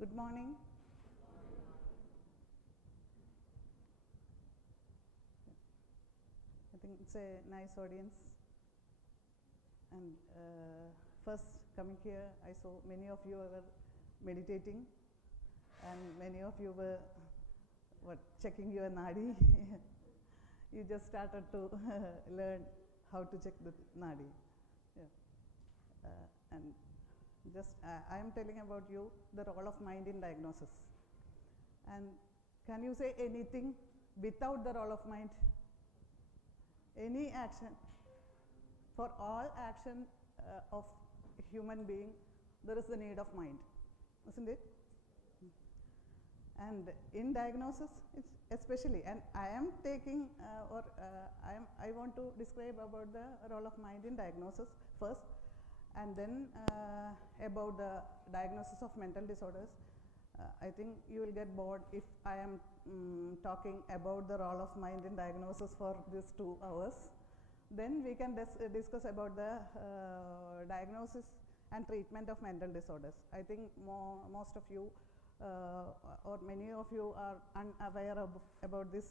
Good morning. I think it's a nice audience. And first coming here, I saw many of you were meditating, and many of you were checking your nadi. You just started to learn how to check the nadi. Yeah. And just I am telling about you the role of mind in diagnosis. And can you say anything without the role of mind? Any action, for all action of human being, there is the need of mind, isn't it? And in diagnosis, it's especially, and I am taking I want to describe about the role of mind in diagnosis first, and then about the diagnosis of mental disorders. I think you will get bored if I am talking about the role of mind in diagnosis for these 2 hours. Then we can discuss about the diagnosis and treatment of mental disorders. I think most of you or many of you are unaware about this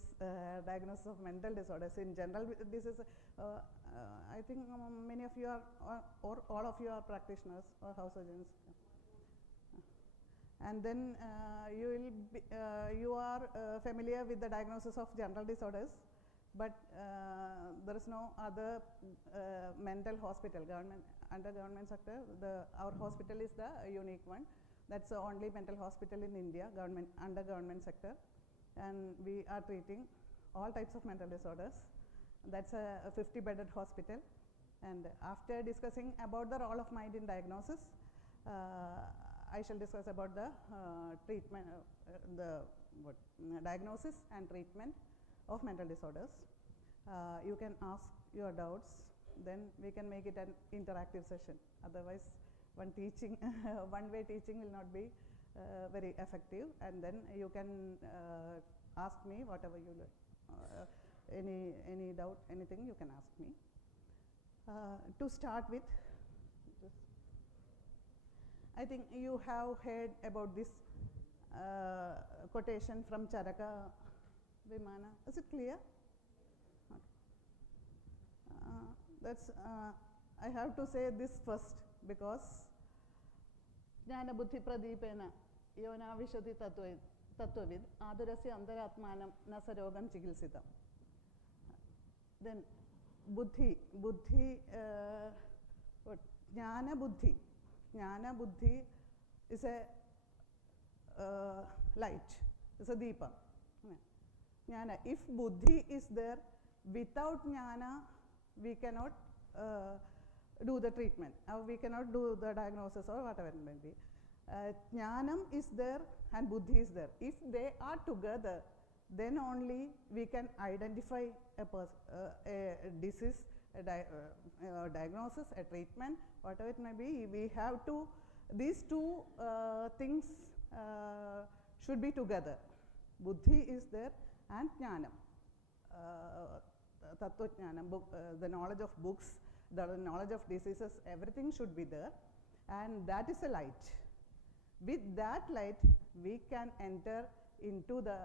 diagnosis of mental disorders. In general, this is I think many of you are or all of you are practitioners or house surgeons. And then you are familiar with the diagnosis of general disorders, but there is no other mental hospital under government sector. Our hospital is the unique one. That's the only mental hospital in India, under government sector, and we are treating all types of mental disorders. That's a 50-bedded hospital. And after discussing about the role of mind in diagnosis, I shall discuss about the treatment, diagnosis and treatment of mental disorders. You can ask your doubts, then we can make it an interactive session. Otherwise, one way teaching will not be very effective. And then you can ask me whatever you like. Any doubt, anything you can ask me. To start with, I think you have heard about this quotation from Charaka Vimana. Is it clear? Okay. I have to say this first, because Jnana Buddhi Pradipena Yona Vishati Tattvavid Adarasya Antaratmanam Nasarogam Chikilsitam. Then Buddhi, Jnana Buddhi. Jnana Buddhi is a light, is a deepa. Jnana, if Buddhi is there, without Jnana, we cannot do the treatment, or we cannot do the diagnosis or whatever it may be. Jnanam is there and Buddhi is there. If they are together, then only we can identify a disease, a diagnosis, a treatment, whatever it may be. We have to, these two things should be together. Buddhi is there and Jnanam, Tattva Jnanam, the knowledge of books, the knowledge of diseases, everything should be there, and that is a light. With that light, we can enter into the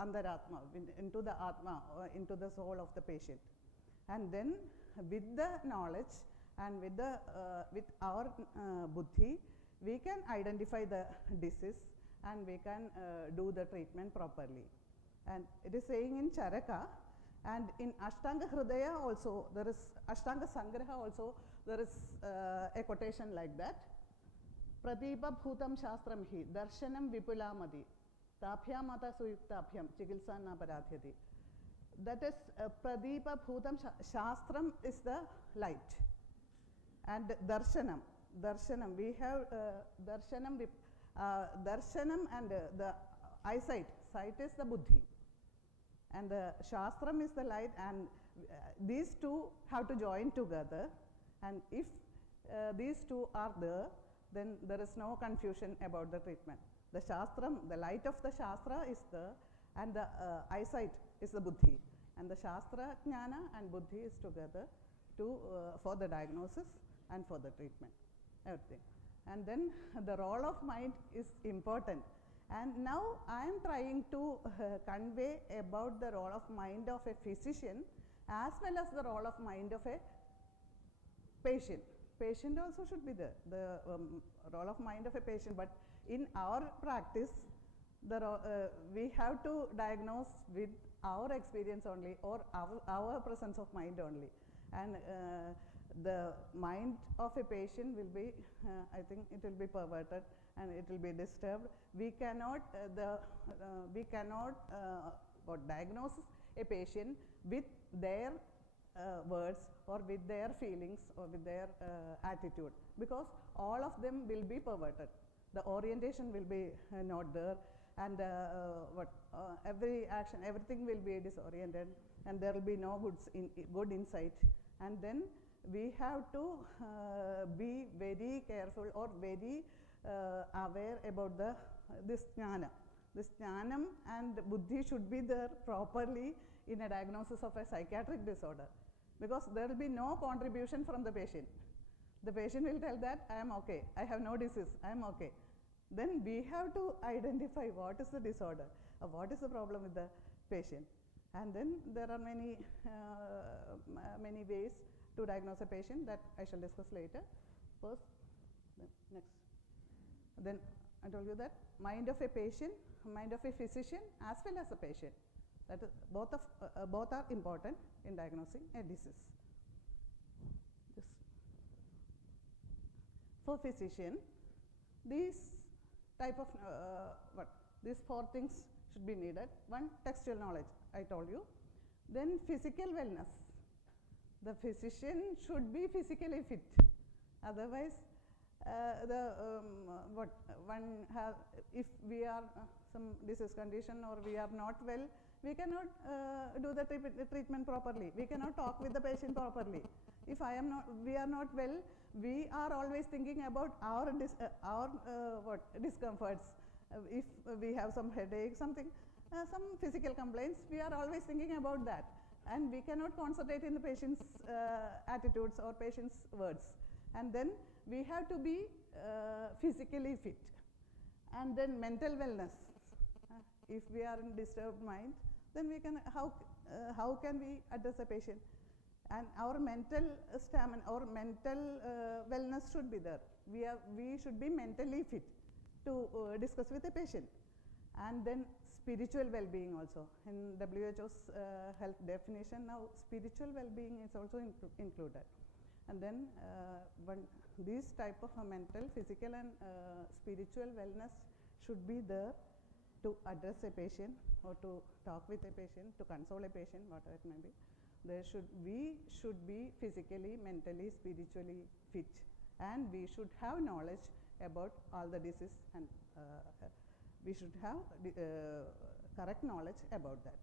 Antaratma, into the Atma, into the soul of the patient. And then with the knowledge and with our Buddhi, we can identify the disease and we can do the treatment properly. And it is saying in Charaka, and in Ashtanga Hridaya also, there is Ashtanga Sangraha also, there is a quotation like that. Pradipa Bhutam Shastram hi Darshanam Vipulamadi Taphyamata Suyuktabhyam Chikilsa na Paradhyati. That is Pradipa Bhutam Shastram is the light, and Darshanam, we have Darshanam and the eyesight, sight is the Buddhi, and the Shastram is the light, and these two have to join together, and if these two are there, then there is no confusion about the treatment. The Shastram, the light of the Shastra is there, and the eyesight is the Buddhi, and the Shastra Jnana and Buddhi is together to for the diagnosis and for the treatment, everything. and then the role of mind is important. And now I am trying to convey about the role of mind of a physician as well as the role of mind of a patient. Patient also should be there, the role of mind of a patient, but in our practice, we have to diagnose with our experience only, or our presence of mind only. And the mind of a patient will be, I think it will be perverted and it will be disturbed. We cannot, diagnose a patient with their words or with their feelings or with their attitude, because all of them will be perverted. The orientation will be not there, and every action, everything will be disoriented, and there will be no good insight. And then we have to be very careful or very aware about this jnana. This jnanam and buddhi should be there properly in a diagnosis of a psychiatric disorder, because there will be no contribution from the patient. The patient will tell that I am okay, I have no disease, I am okay. Then we have to identify what is the disorder, what is the problem with the patient. And then there are many ways to diagnose a patient that I shall discuss later. First, next. Then I told you that mind of a patient, mind of a physician as well as a patient. That is, both are important in diagnosing a disease. For physician, these type of these four things should be needed. One, textual knowledge, I told you. Then physical wellness. The physician should be physically fit. Otherwise, if we are some disease condition or we are not well, we cannot do the treatment properly. We cannot talk with the patient properly. If we are not well, we are always thinking about our discomforts. If we have some headache, something, some physical complaints, we are always thinking about that, and we cannot concentrate in the patient's attitudes or patient's words. And then we have to be physically fit. And then mental wellness. If we are in disturbed mind, then we can how can we address a patient? And our mental stamina, our mental wellness should be there. We should be mentally fit to discuss with a patient. And then spiritual well-being also. In WHO's health definition now, spiritual well-being is also included. And then these type of mental, physical and spiritual wellness should be there to address a patient or to talk with a patient, to console a patient, whatever it may be. We should be physically, mentally, spiritually fit, and we should have knowledge about all the disease, and we should have correct knowledge about that.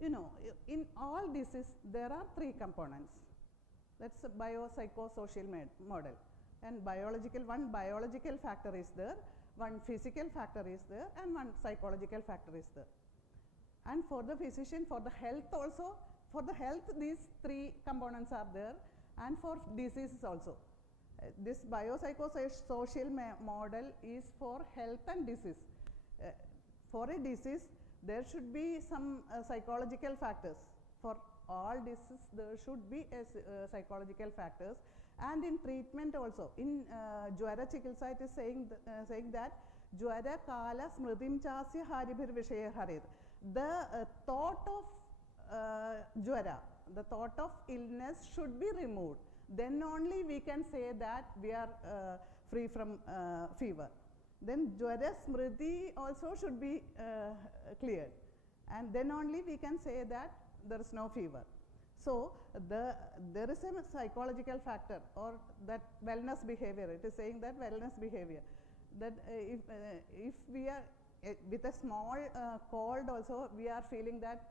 You know, in all disease there are three components. That's a biopsychosocial model, and one biological factor is there, one physical factor is there, and one psychological factor is there. And for the physician, for the health also, for the health these three components are there, and for diseases also. This biopsychosocial model is for health and disease. For a disease, there should be some psychological factors. For all diseases, there should be psychological factors. And in treatment also, in Jwara Chikitsa, it is saying that Jwara Kala Smritim Chasya Haribhir Vishaya Harir. The thought of Jwara, the thought of illness should be removed. Then only we can say that we are free from fever. Then Jwara Smriti also should be cleared, and then only we can say that there is no fever. So there is a psychological factor, or that wellness behavior. It is saying that wellness behavior, that if we are with a small cold also, we are feeling that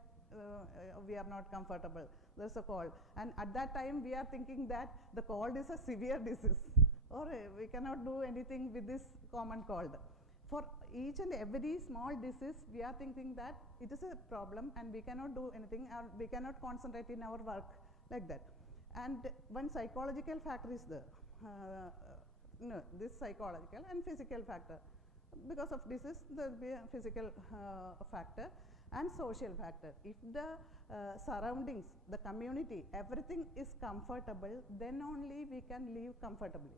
we are not comfortable, there is a cold, and at that time we are thinking that the cold is a severe disease, or we cannot do anything with this common cold. For each and every small disease, we are thinking that it is a problem and we cannot do anything, or we cannot concentrate in our work, like that. and one psychological factor is there. No, this psychological and physical factor. Because of disease, there will be a physical factor and social factor. If the surroundings, the community, everything is comfortable, then only we can live comfortably.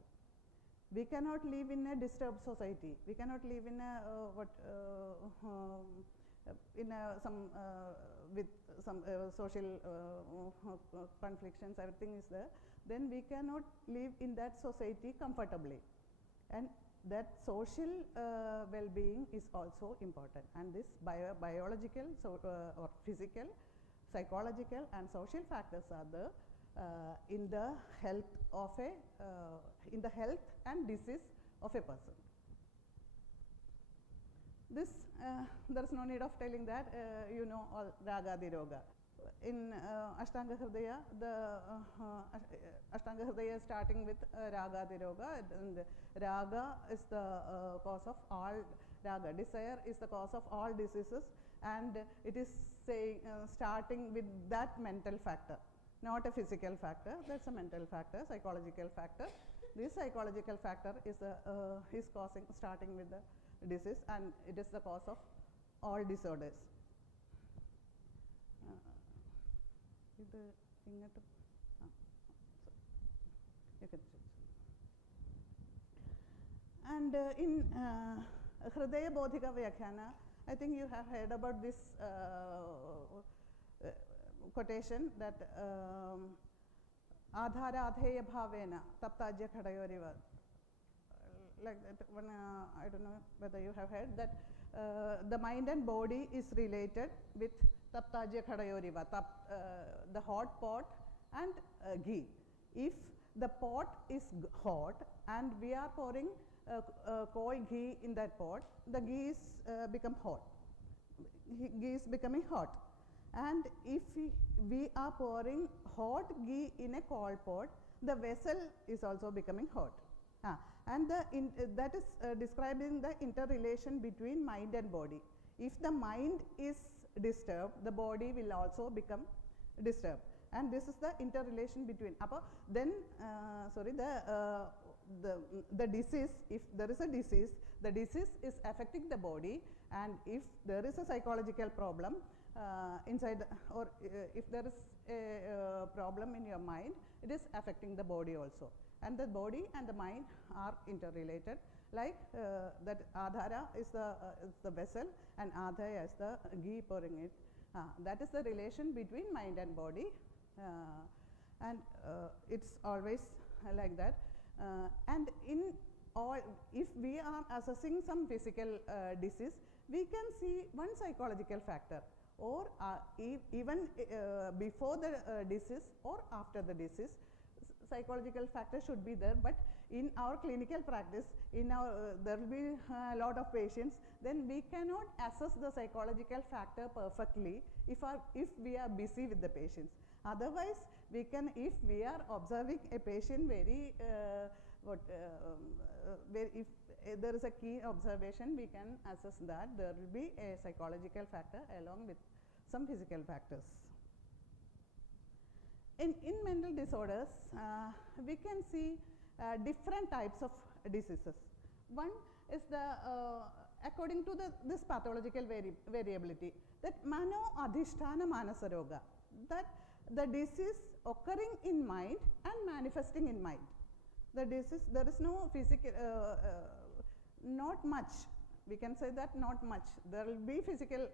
We cannot live in a disturbed society. We cannot live in a with some social conflictions. Everything is there. Then we cannot live in that society comfortably, and that social well-being is also important. And this biological, or physical, psychological, and social factors are there in the health of in the health and disease of a person. This there is no need of telling that you know all Raga Diroga. In Ashtanga Hridaya, the Ashtanga Hridaya is starting with Raga Diroga, and Raga is the cause of all Raga. Desire is the cause of all diseases, and it is saying starting with that mental factor, not a physical factor. That's a mental factor, psychological factor. This psychological factor is starting with the disease, and it is the cause of all disorders. You can and in Hridaya Bodhika Vyakhyana, I think you have heard about this quotation that Adhara Adheya Bhavena Taptajya Khadayoriva. Like that one, I don't know whether you have heard that the mind and body is related with Taptajya Khadayoriva, the hot pot and ghee. If the pot is hot and we are pouring cold ghee in that pot, the ghee is become hot. Ghee is becoming hot. And if we are pouring hot ghee in a cold pot, the vessel is also becoming hot. And that is describing the interrelation between mind and body. If the mind is disturbed, the body will also become disturbed. And this is the interrelation between. Then, the disease, if there is a disease, the disease is affecting the body, and if there is a psychological problem inside, or if there is a problem in your mind, it is affecting the body also. And the body and the mind are interrelated, like that Adhara is the vessel and Adhaya is the ghee pouring it. That is the relation between mind and body, and it's always like that. And in all, if we are assessing some physical disease, we can see one psychological factor, or even before the disease or after the disease, psychological factor should be there. But in our clinical practice, there will be a lot of patients, then we cannot assess the psychological factor perfectly if we are busy with the patients. Otherwise, we can, if we are observing a patient very, if there is a key observation, we can assess that there will be a psychological factor along with some physical factors. In mental disorders, we can see different types of diseases. One is according to this pathological variability, that mano adhisthana manasaroga, that the disease occurring in mind and manifesting in mind. The disease, there is no physical, not much, we can say that not much. There will be physical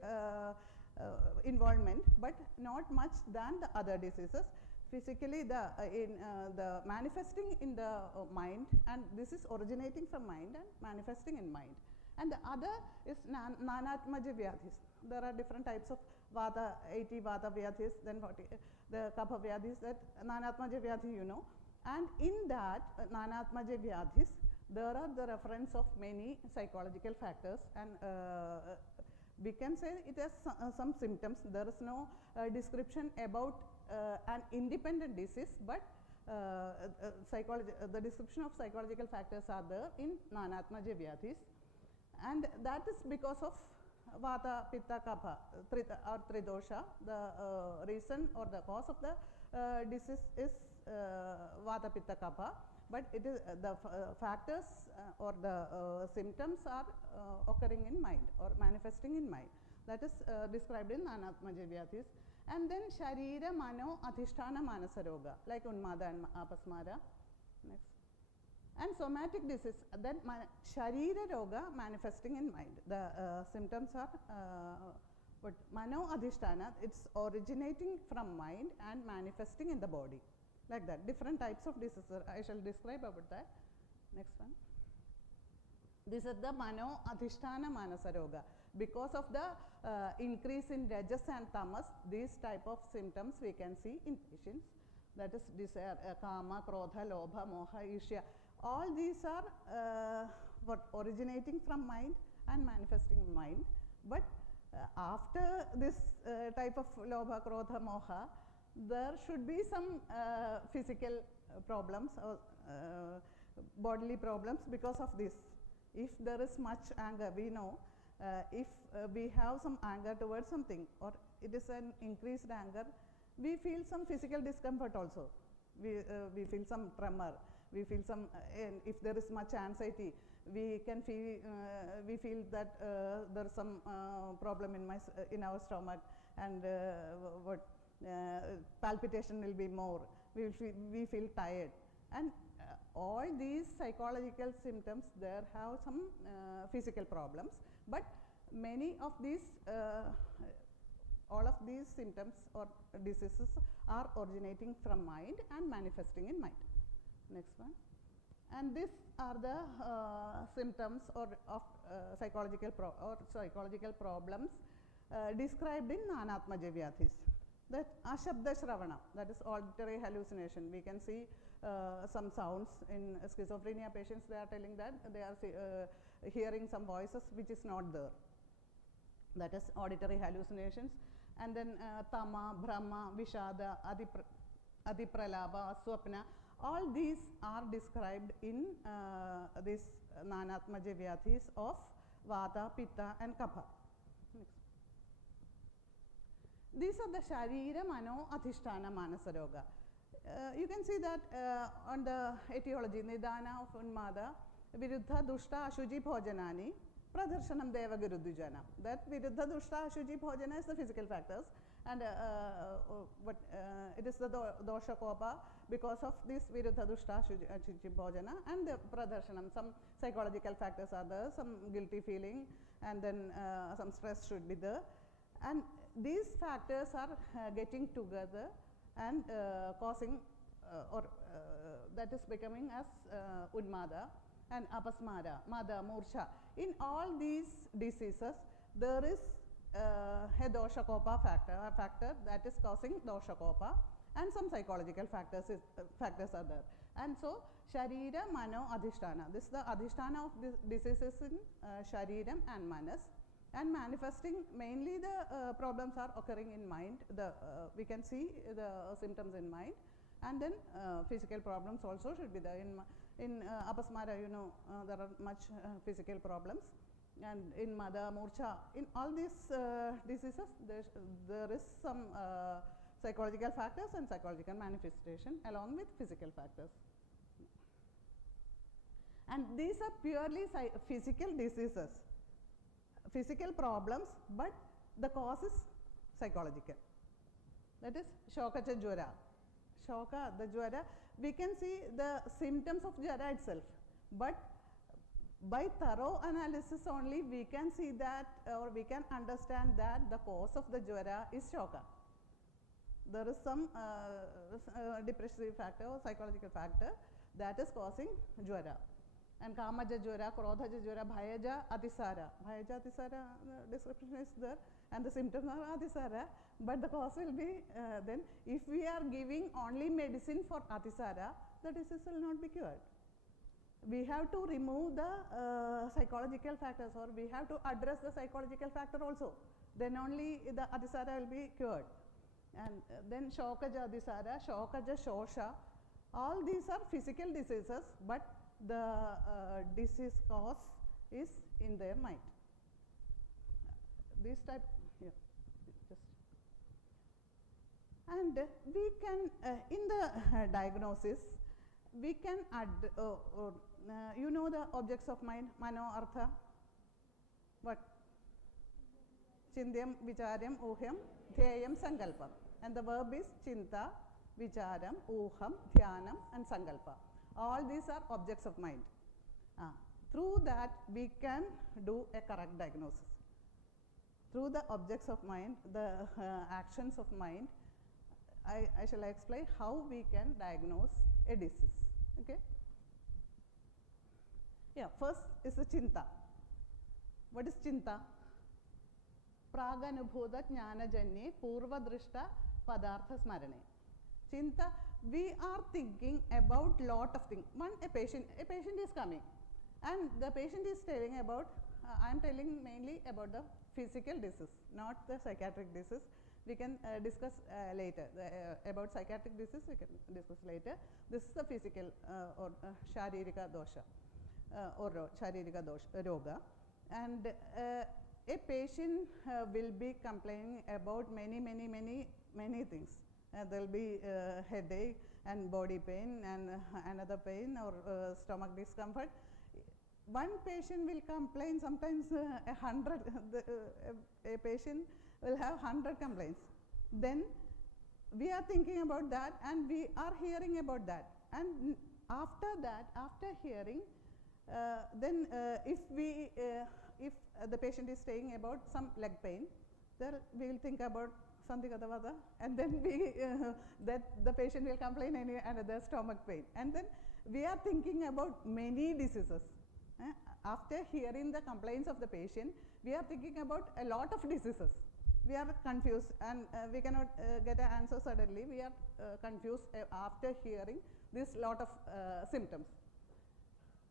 involvement, but not much than the other diseases. Physically, the manifesting in the mind, and this is originating from mind and manifesting in mind. And the other is nanatmaja vyadhis. There are different types of vata, 80 vata vyadhis, then 40, the kapha vyadhis, that nanatmaja vyadhi, you know. And in that nanatmaja vyadhis, there are the reference of many psychological factors, and we can say it has some symptoms. There is no description about an independent disease, but the description of psychological factors are there in nanatmaja vyadhis, and that is because of vata, pitta, kapha, or tridosha. The reason or the cause of the disease is Vata Pitta Kapha, but it is the factors or the symptoms are occurring in mind or manifesting in mind. That is described in Nanatmaja Vyathis. And then Sharira Mano Adhisthana Manasaroga, like Unmada and Apasmara. Next. And somatic disease, then Sharira Roga manifesting in mind. The symptoms are but Mano Adhisthana, it's originating from mind and manifesting in the body. Like that, different types of diseases. I shall describe about that. Next one. This is the Mano Adhisthana Manasaroga. Because of the increase in Rajas and Tamas, these type of symptoms we can see in patients. That is desire, Kama, Krodha, Lobha, Moha, Ishya. All these are originating from mind and manifesting in mind. But after this type of Lobha, Krodha, Moha, there should be some physical problems or bodily problems because of this. If there is much anger, we know if we have some anger towards something or it is an increased anger, we feel some physical discomfort also. We feel some tremor, we feel some, if there is much anxiety, we can feel, we feel that there is some problem in our stomach, and palpitation will be more, we feel tired, and all these psychological symptoms there have some physical problems, but many of these all of these symptoms or diseases are originating from mind and manifesting in mind. Next one. And these are the symptoms or of psychological problems described in Nanatmaja Vyathis. That Ashabda Shravana, that is auditory hallucination. We can see some sounds in schizophrenia patients. They are telling that they are hearing some voices which is not there. That is auditory hallucinations. And then Tama, Brahma, Vishada, Adipralabha, Swapna, all these are described in this Nanatmaja Vyathis of Vata, Pitta and Kapha. Next. These are the Sharira, Mano, Adhisthana, Manasaroga. You can see that on the etiology, Nidana of Unmada, Viruddha, Dushta, Ashuji, Bhojanani, Pradharshanam, Deva, Gurudujana. That Viruddha, Dushta, Ashuji, Bhojana is the physical factors, and it is the Dosha Kopa because of this Viruddha, Dushta, Ashuji, Bhojana, and the Pradharshanam. Some psychological factors are there, some guilty feeling, and then some stress should be there. And these factors are getting together and causing that is becoming as Unmada and Apasmara, Mada, Mursha. In all these diseases, there is a Dosha Kopa factor that is causing Dosha Kopa, and some psychological factors are there. And so, Sharira, Mano, Adhisthana. This is the Adhisthana of this diseases in Shariram and Manas. And manifesting, mainly the problems are occurring in mind. We can see the symptoms in mind, and then physical problems also should be there. In Apasmara, you know, there are much physical problems, and in Mada, Murcha, in all these diseases, there is some psychological factors and psychological manifestation along with physical factors. And these are purely physical diseases. Physical problems, but the cause is psychological. That is Shokacha Jwara. Shoka, the Jwara, we can see the symptoms of Jwara itself, but by thorough analysis only we can see that, or we can understand that the cause of the Jwara is Shoka. There is some depressive factor or psychological factor that is causing Jwara. And Kamaja Jwara, Krodhaja Jwara, Bhayaja, Atisara. Bhayaja, Atisara, description is there, and the symptoms are Atisara, but the cause will be then, if we are giving only medicine for Atisara, the disease will not be cured. We have to remove the psychological factors, or we have to address the psychological factor also. Then only the Atisara will be cured. And then Shokaja Atisara, Shokaja Shosha, all these are physical diseases, but the disease cause is in their mind. This type, yeah, just. And we can, in the diagnosis, we can add, you know the objects of mind, mano, artha, what? Chindyam, vicharyam, uhyam, dhyayam, sankalpam. And the verb is chinta, vicharam, uham, dhyanam and sankalpa. All these are objects of mind. Through that we can do a correct diagnosis. Through the objects of mind, the actions of mind, I shall explain how we can diagnose a disease. Okay? Yeah, first is the chinta. What is chinta? Praganubhuta jnanajanye purvadrishta padartha smarane. Chinta, we are thinking about lot of things. One, a patient is coming and the patient is telling about, I am telling mainly about the physical disease, not the psychiatric disease. We can discuss later. About psychiatric disease we can discuss later. This is the physical or sharirika dosha or sharirika dosha, roga. And a patient will be complaining about many things. There will be headache and body pain and another pain or stomach discomfort. One patient will complain sometimes 100, a patient will have 100 complaints. Then we are thinking about that and we are hearing about that. And after that, after hearing, then if the patient is saying about some leg pain, there we will think about Sandhikatavada, and then that the patient will complain another stomach pain. And then we are thinking about many diseases. After hearing the complaints of the patient, we are thinking about a lot of diseases. We are confused and we cannot get an answer suddenly. We are confused after hearing this lot of symptoms.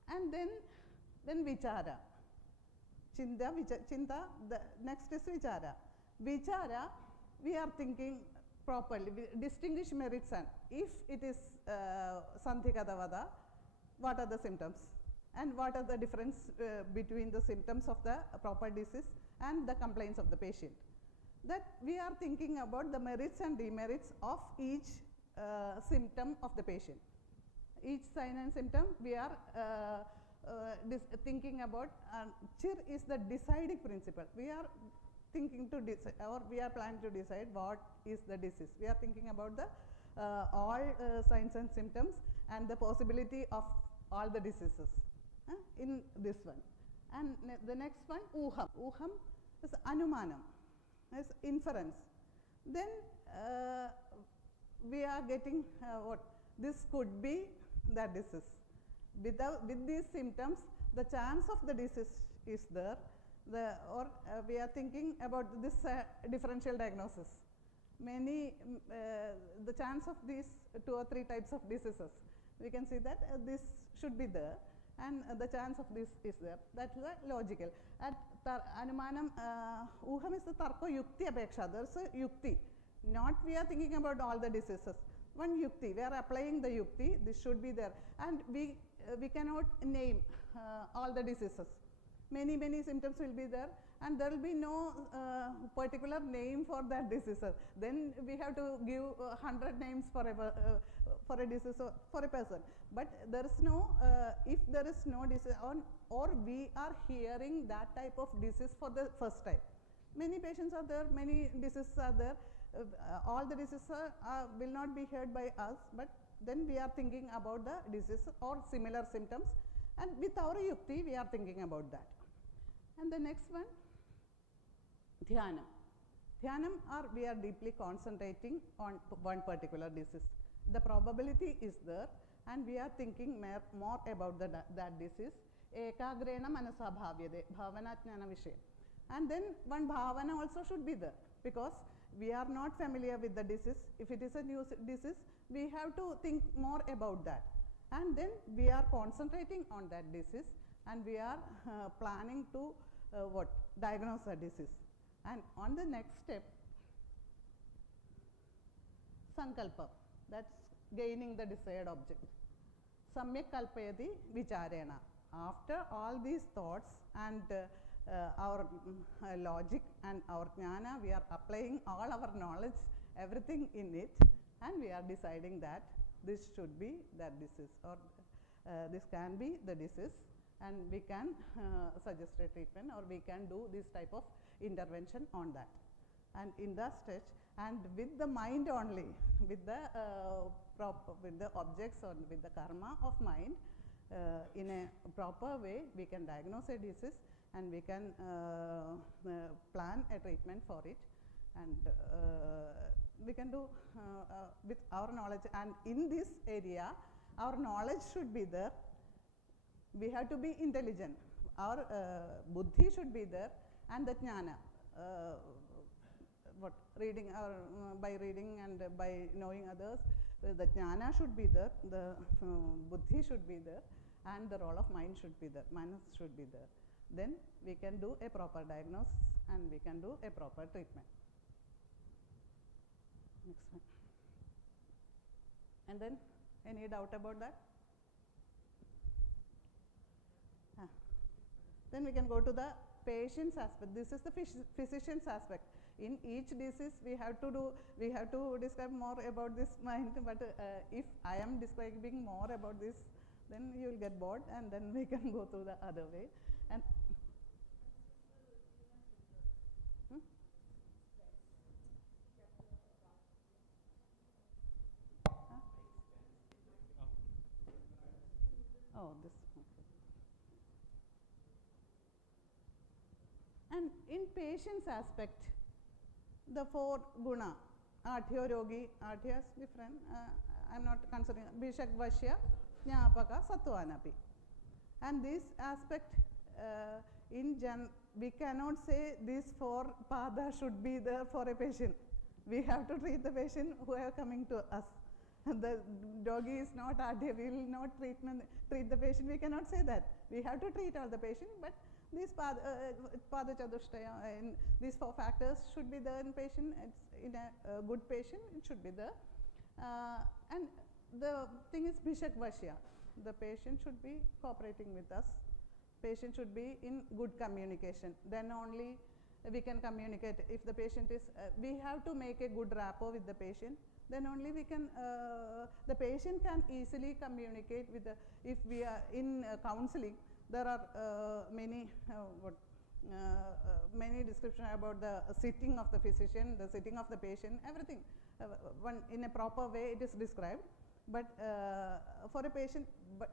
And then vichara. Chinta, the next is vichara. Vichara, we are thinking properly, we distinguish merits and if it is Sandhikatavada, what are the symptoms and what are the difference between the symptoms of the proper disease and the complaints of the patient. That we are thinking about the merits and demerits of each symptom of the patient. Each sign and symptom we are thinking about. Chir is the deciding principle. We are thinking to decide, or we are planning to decide what is the disease. We are thinking about the all signs and symptoms and the possibility of all the diseases in this one. And the next one, uham. Uham is anumanam, is inference. Then we are getting what? This could be that disease. With these symptoms, the chance of the disease is there. We are thinking about this differential diagnosis. The chance of these 2 or 3 types of diseases, we can see that this should be there and the chance of this is there. That is logical. At anumanam, uham is the tarko yukti apeksha. There is a yukti. Not we are thinking about all the diseases. One yukti, we are applying the yukti, this should be there. And we cannot name all the diseases. Many symptoms will be there and there will be no particular name for that disease. Then we have to give 100 names for a disease or for a person. But there is no, if there is no disease or we are hearing that type of disease for the first time. Many patients are there, many diseases are there. All the diseases will not be heard by us, but then we are thinking about the disease or similar symptoms, and with our yukti we are thinking about that. And the next one, dhyanam. Dhyanam, we are deeply concentrating on one particular disease. The probability is there and we are thinking more about that disease. Ekagrena manasa bhavyade, bhavana jnana vishaya. And then one bhavana also should be there, because we are not familiar with the disease. If it is a new disease, we have to think more about that. And then we are concentrating on that disease and we are planning to diagnose a disease. And on the next step, sankalpa, that's gaining the desired object. Samyak kalpayati vicharena. After all these thoughts and our logic and our jnana, we are applying all our knowledge everything in it, and we are deciding that this should be that disease, or this can be the disease, and we can suggest a treatment, or we can do this type of intervention on that. And in that stage, and with the mind only, with the objects or with the karma of mind, in a proper way we can diagnose a disease, and we can plan a treatment for it, and we can do with our knowledge. And in this area our knowledge should be there. We have to be intelligent. Our buddhi should be there, and the jnana, what reading, or by reading and by knowing others, the jnana should be there, the buddhi should be there, and the role of mind should be there, manas should be there. Then we can do a proper diagnosis, and we can do a proper treatment. Next one. And then any doubt about that? Then we can go to the patient's aspect. This is the physician's aspect. In each disease we have to describe more about this mind, but if I am describing more about this, then you will get bored, and then we can go through the other way. And oh, this. And in patient's aspect, the 4 guna, Adhyo Rogi, Adhya is different, I am not considering, Bhishak Vashya, Jnapaka, Sattvanapi. And this aspect, we cannot say these 4 pada should be there for a patient. We have to treat the patient who are coming to us. The yogi is not Adhya, we will not treat the patient, we cannot say that. We have to treat all the patient, but these pada chadushtaya, and these 4 factors should be there in patient. It's in a good patient, it should be there. And the thing is Bhishak Vashya. The patient should be cooperating with us. Patient should be in good communication. Then only we can communicate. If the patient is, we have to make a good rapport with the patient. Then only we can, the patient can easily communicate with the, if we are in counseling, there are many descriptions about the sitting of the physician, the sitting of the patient, everything. One in a proper way it is described, but for a patient, but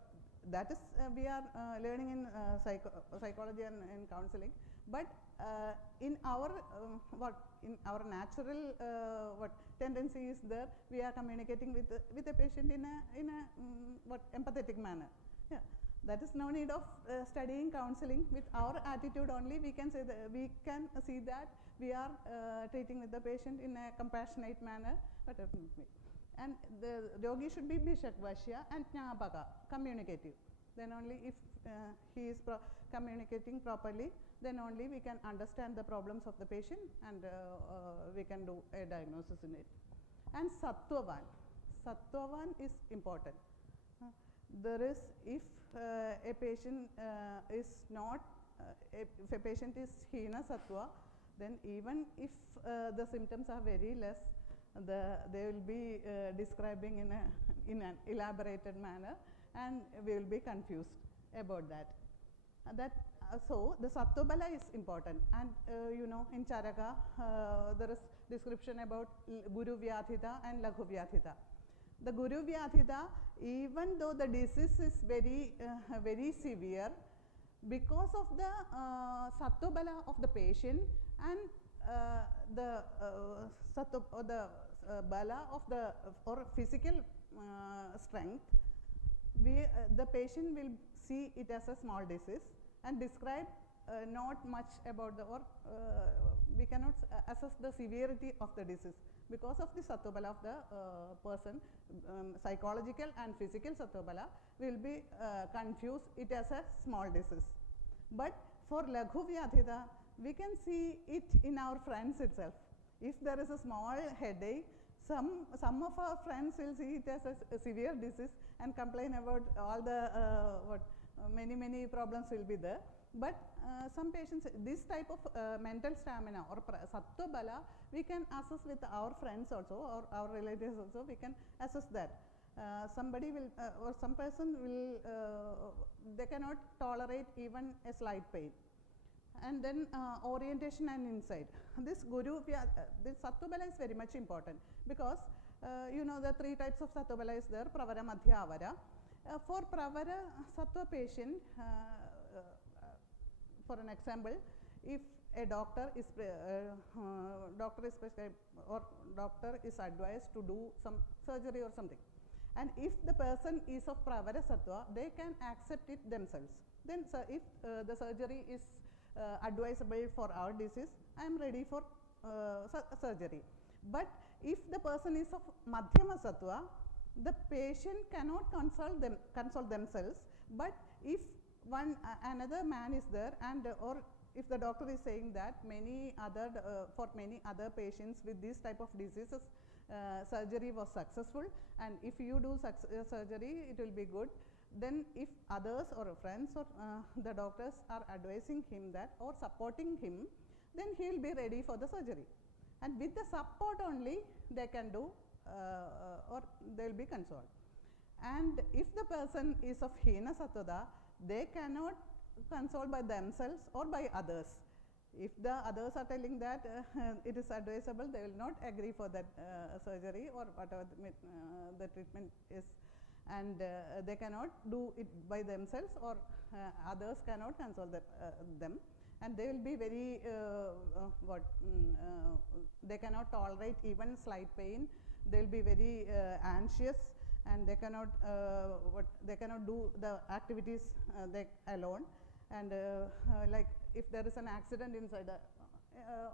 that is we are learning in psychology and in counseling. But in our in our natural tendency is there, we are communicating with a patient in a empathetic manner. Yeah. That is no need of studying counseling. With our attitude only, we can say that we can see that we are treating with the patient in a compassionate manner. And the yogi should be Bhishak Vashya and Jnapaka, communicative. Then only if he is communicating properly, then only we can understand the problems of the patient, and we can do a diagnosis in it. And Sattvavan. Sattvavan is important. There is, if a patient is not, if a patient is Hina Sattva, then even if the symptoms are very less, they will be describing in an elaborated manner, and we will be confused about that. So the Sattva Bala is important, and you know, in Charaka there is description about Guru Vyadhita and Laghu Vyadhita. The Guru Vyadhita, even though the disease is very severe, because of the Sattva Bala of the patient and the Bala of the physical strength, the patient will see it as a small disease and describe not much about the, or we cannot assess the severity of the disease because of the Sattva Bala of the person. Psychological and physical Sattva Bala will be confused it as a small disease. But for Laghu Vyadhita, we can see it in our friends itself. If there is a small headache, some of our friends will see it as a severe disease and complain about all the many problems will be there. But some patients, this type of mental stamina or sattva bala, we can assess with our friends also or our relatives also, we can assess that. Somebody will or some person will, they cannot tolerate even a slight pain. And then orientation and insight. This guru, this sattva bala is very much important, because you know the three types of sattva bala is there, pravara, madhya, avara. For pravara sattva patient, for an example, if a doctor is prescribed or doctor is advised to do some surgery or something, and if the person is of pravara sattva, they can accept it themselves. Then if the surgery is advisable for our disease, I am ready for surgery. But if the person is of madhyama sattva, the patient cannot console themselves. But if another man is there, and or if the doctor is saying that many other for many other patients with this type of diseases, surgery was successful, and if you do surgery, it will be good. Then if others or friends or the doctors are advising him that or supporting him, then he will be ready for the surgery. And with the support only they can do or they will be consoled. And if the person is of hina sattva, they cannot console by themselves or by others. If the others are telling that it is advisable, they will not agree for that surgery or whatever the treatment is. And they cannot do it by themselves, or others cannot console them, and they will be very they cannot tolerate even slight pain. They will be very anxious, and they cannot do the activities alone. And like if there is an accident inside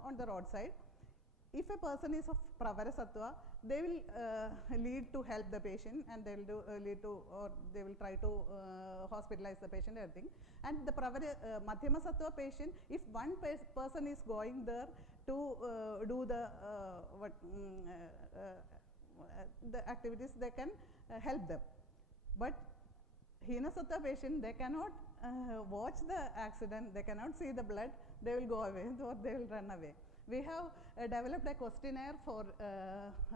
on the roadside, if a person is of pravara sattva, they will lead to help the patient, and they will lead to, or they will try to hospitalize the patient, everything. And the pravara madhyama sattva patient, if one person is going there to do the the activities, they can help them. But hina sattva patient, they cannot watch the accident, they cannot see the blood, they will go away or they will run away. We have developed a questionnaire for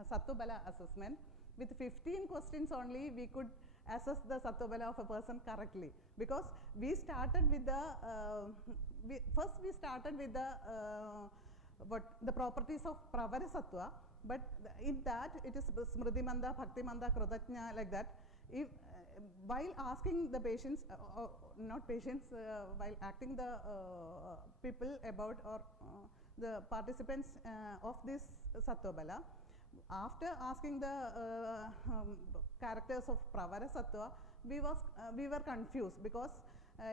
sattva bala assessment. With 15 questions only, we could assess the sattva bala of a person correctly, because we started with the first we started with the properties of pravara sattva, but in that it is smriti manda, bhakti manda, krutajna, like that. If while asking the patients, not patients, while asking the people about or the participants of this sattva bala, after asking the characters of pravara sattva, we were confused, because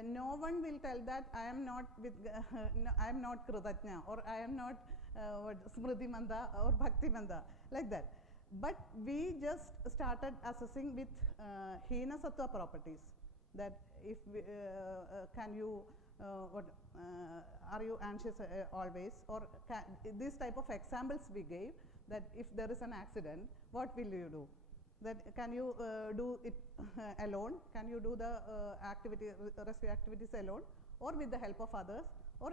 no one will tell that I am not with I am not krutajna, or I am not smriti manda or bhakti manda, like that. But we just started assessing with hina sattva properties, that if can you are you anxious always, or this type of examples we gave, that if there is an accident, what will you do? That can you do it alone? Can you do the rescue activities alone, or with the help of others, or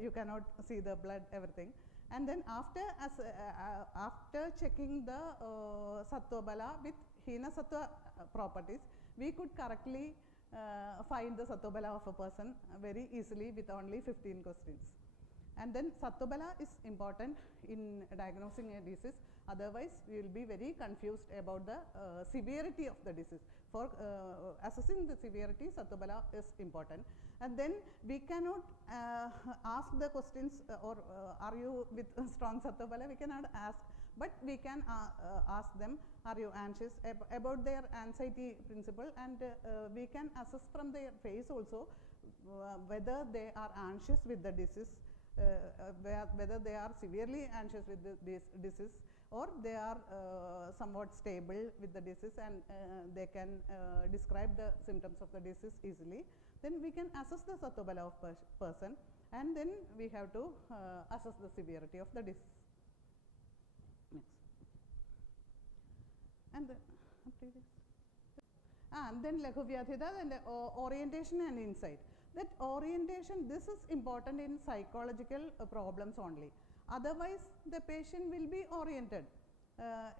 you cannot see the blood, everything. And then after checking the sattva bala with hina sattva properties, we could correctly find the sattva bala of a person very easily with only 15 questions. And then sattva bala is important in diagnosing a disease, otherwise we will be very confused about the severity of the disease. For assessing the severity, sattva bala is important. And then we cannot ask the questions or are you with strong sattva bala, we cannot ask, but we can ask them, are you anxious, about their anxiety principle, and we can assess from their face also whether they are anxious with the disease, whether they are severely anxious with this disease, or they are somewhat stable with the disease, and they can describe the symptoms of the disease easily. Then we can assess the sattva bala of person, and then we have to assess the severity of the disease. Next. And then Laghu Vyadhita, and orientation and insight. That orientation, this is important in psychological problems only. Otherwise, the patient will be oriented.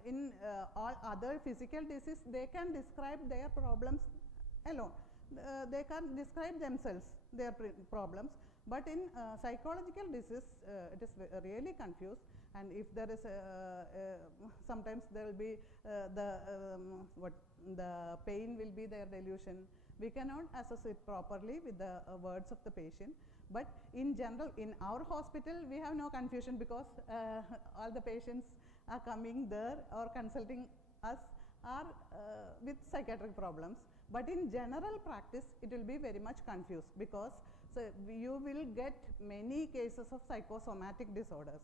In all other physical disease, they can describe their problems alone. They can describe themselves, their problems. But in psychological disease, it is really confused. And if there is sometimes there will be the pain will be their delusion. We cannot assess it properly with the words of the patient. But in general, in our hospital, we have no confusion because all the patients are coming there or consulting us are with psychiatric problems. But in general practice, it will be very much confused because so you will get many cases of psychosomatic disorders.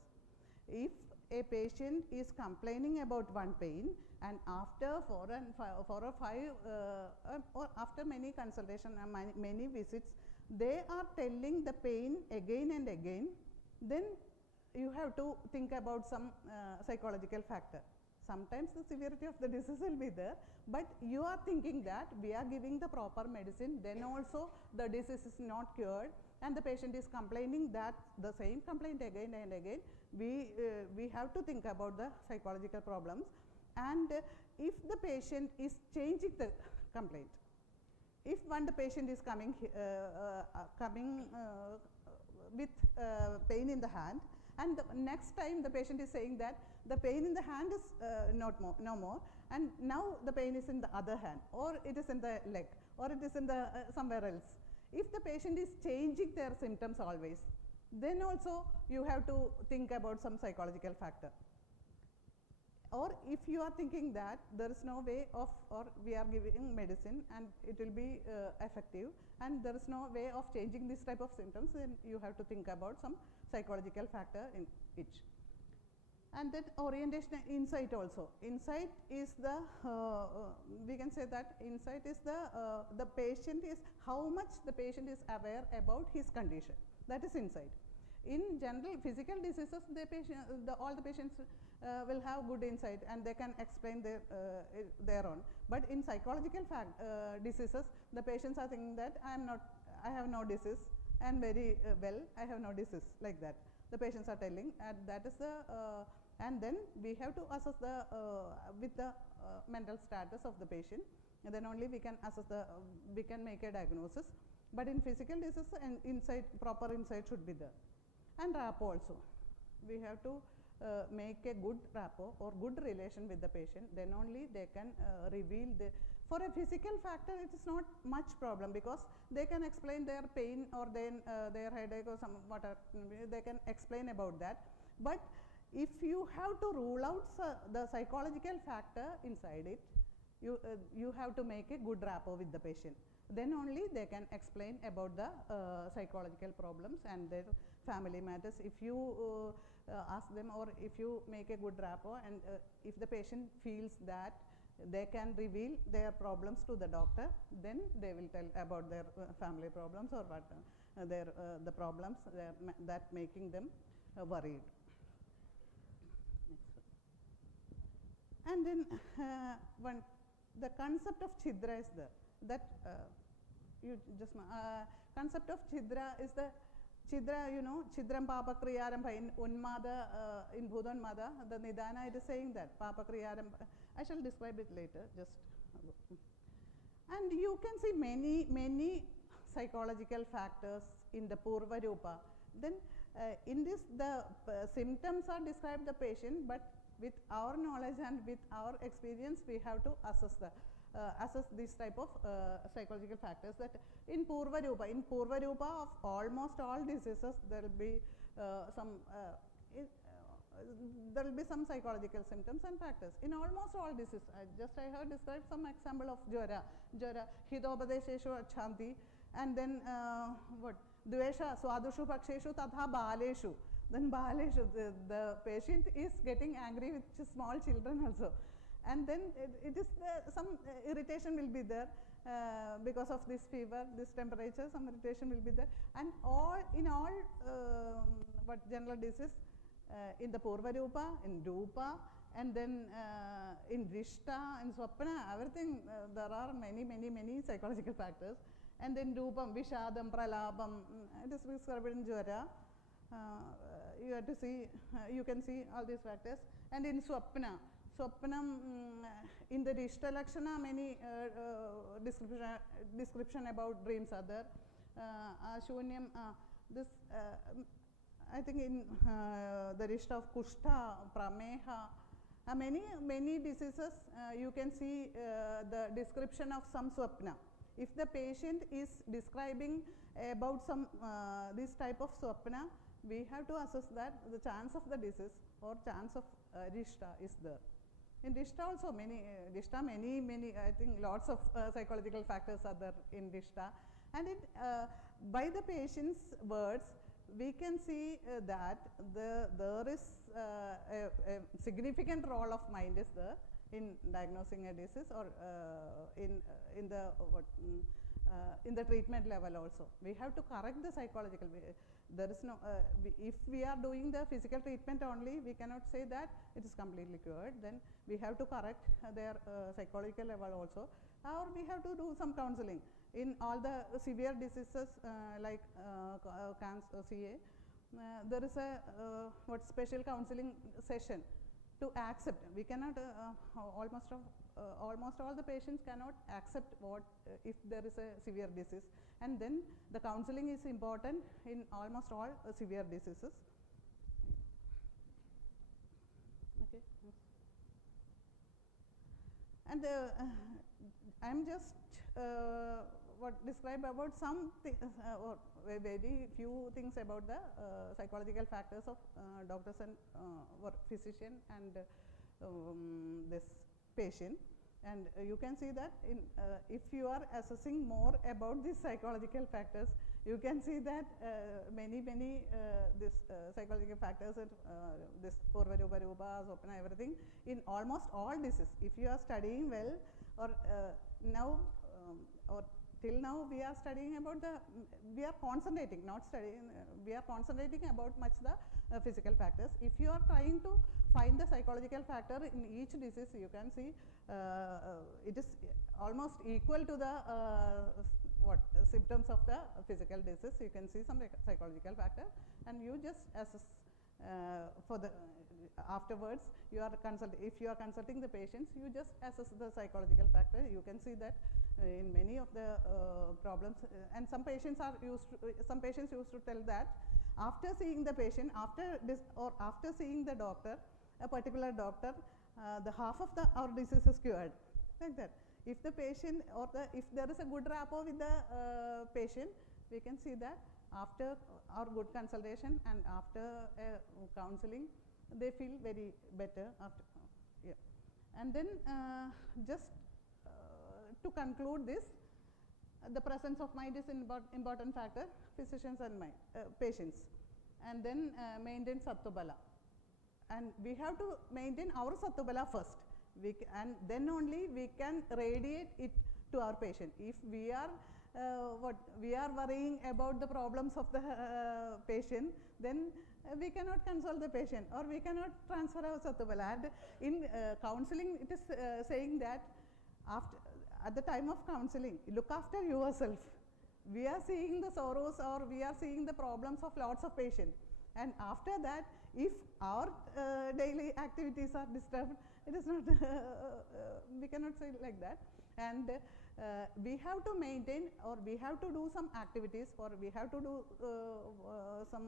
If a patient is complaining about one pain and after 4 or 5 or after many consultations and many visits, they are telling the pain again and again, then you have to think about some psychological factor. Sometimes the severity of the disease will be there, but you are thinking that we are giving the proper medicine, then also the disease is not cured and the patient is complaining that the same complaint again and again. We have to think about the psychological problems, and if the patient is changing the complaint, if the patient is coming with pain in the hand, and the next time the patient is saying that the pain in the hand is no more, and now the pain is in the other hand, or it is in the leg, or it is in the somewhere else. If the patient is changing their symptoms always, then also you have to think about some psychological factor. Or if you are thinking that there is no way of, or we are giving medicine and it will be effective, and there is no way of changing this type of symptoms, then you have to think about some psychological factor in it. And then orientation, insight also. Insight is the, we can say that insight is the patient is, how much the patient is aware about his condition. That is insight. In general physical diseases, all the patients will have good insight and they can explain their own. But in psychological diseases, the patients are thinking that I have no disease, I am very well, I have no disease, like that. The patients are telling, and that is the, and then we have to assess the, with the mental status of the patient, and then only we can assess we can make a diagnosis. But in physical disease, and insight, proper insight should be there. And rapport also. We have to make a good rapport or good relation with the patient, then only they can reveal the, for a physical factor it is not much problem because they can explain their pain or then their headache or some whatever, they can explain about that. But if you have to rule out the psychological factor inside it, you have to make a good rapport with the patient. Then only they can explain about the psychological problems and their family matters. If you ask them, or if you make a good rapport, and if the patient feels that they can reveal their problems to the doctor, then they will tell about their family problems or what the problems that making them worried. And then the concept of chidra is there. That concept of chidra is the chidra, you know, chidram papa kriyarambha in unmada, in bhudanmada, the nidana, it is saying that papa kriyarambha. I shall describe it later, just. And you can see many psychological factors in the purva rupa. Then in this the symptoms are described the patient, but with our knowledge and with our experience we have to assess this type of psychological factors. That in purva rupa of almost all diseases there will be some psychological symptoms and factors in almost all diseases. I have described some example of jara hitopadesheshu achanti, and then what dvesha swadushu paksheshu tatha baleshu. Then baleshu, the patient is getting angry with small children also, and then it is some irritation will be there because of this fever, this temperature, some irritation will be there, and in all what general disease in the purva rupa, in rupa, and then in drishta and swapna, everything there are many psychological factors. And then Rupam, Vishadam, Pralabam, it is described in Jwara. You have to see, you can see all these factors. And in Swapna, in the Rishta Lakshana, many description about dreams are there. Shunyam, this, I think in the Rishta of Kushta, Prameha, many diseases, you can see the description of some Swapna. If the patient is describing about some this type of Swapna, we have to assess that the chance of the disease or chance of Rishta is there. In Rishta also many, I think lots of psychological factors are there in Rishta. And it, by the patient's words, we can see that there is a significant role of mind is there in diagnosing a disease or in the treatment level also. We have to correct the psychological. There is no, if we are doing the physical treatment only, we cannot say that it is completely cured. Then we have to correct their psychological level also, or we have to do some counseling. In all the severe diseases like cancer, CA, there is a special counseling session to accept. We cannot, almost all the patients cannot accept what if there is a severe disease, and then the counseling is important in almost all severe diseases. Okay. And I am just describe about some or very few things about the psychological factors of doctors and physician and this patient. And you can see that in if you are assessing more about these psychological factors, you can see that many this psychological factors and this Purvarupa, Swapna, everything in almost all diseases. If you are studying well, or now or till now we are studying about the, we are concentrating, not studying, we are concentrating about much the physical factors. If you are trying to find the psychological factor in each disease, you can see it is almost equal to the symptoms of the physical disease. You can see some psychological factor, and you just assess for the afterwards you are if you are consulting the patients, you just assess the psychological factor. You can see that in many of the problems, and some patients used to tell that after seeing the patient, after seeing the doctor, a particular doctor, the half of our disease is cured, like that. If the patient or if there is a good rapport with the patient, we can see that after our good consultation and after counseling, they feel very better after. Yeah. And then just to conclude this, the presence of mind is an important factor, physicians and patients. And then maintain Sattva-bala. And we have to maintain our Sattva-bala first. And then only we can radiate it to our patient. If we are we are worrying about the problems of the patient, then we cannot console the patient, or we cannot transfer our Sattva-bala. And in counseling, it is saying that at the time of counseling, look after yourself. We are seeing the sorrows, or we are seeing the problems of lots of patients, and after that, if our daily activities are disturbed, it is not we cannot say like that. And we have to maintain, or we have to do some activities, or we have to do some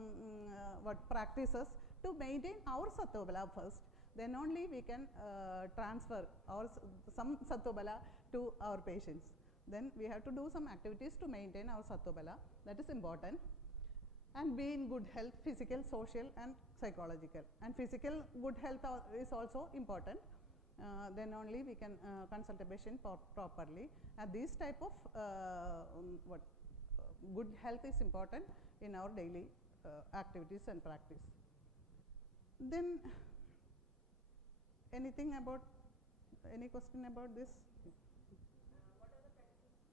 practices to maintain our Sattva-bala first. Then only we can transfer some Sattva-bala to our patients. Then we have to do some activities to maintain our Sattva-bala. That is important. And be in good health, physical, social and psychological. And physical good health is also important. Then only we can consult a patient properly. And this type of good health is important in our daily activities and practice. Then any question about this? What are the practices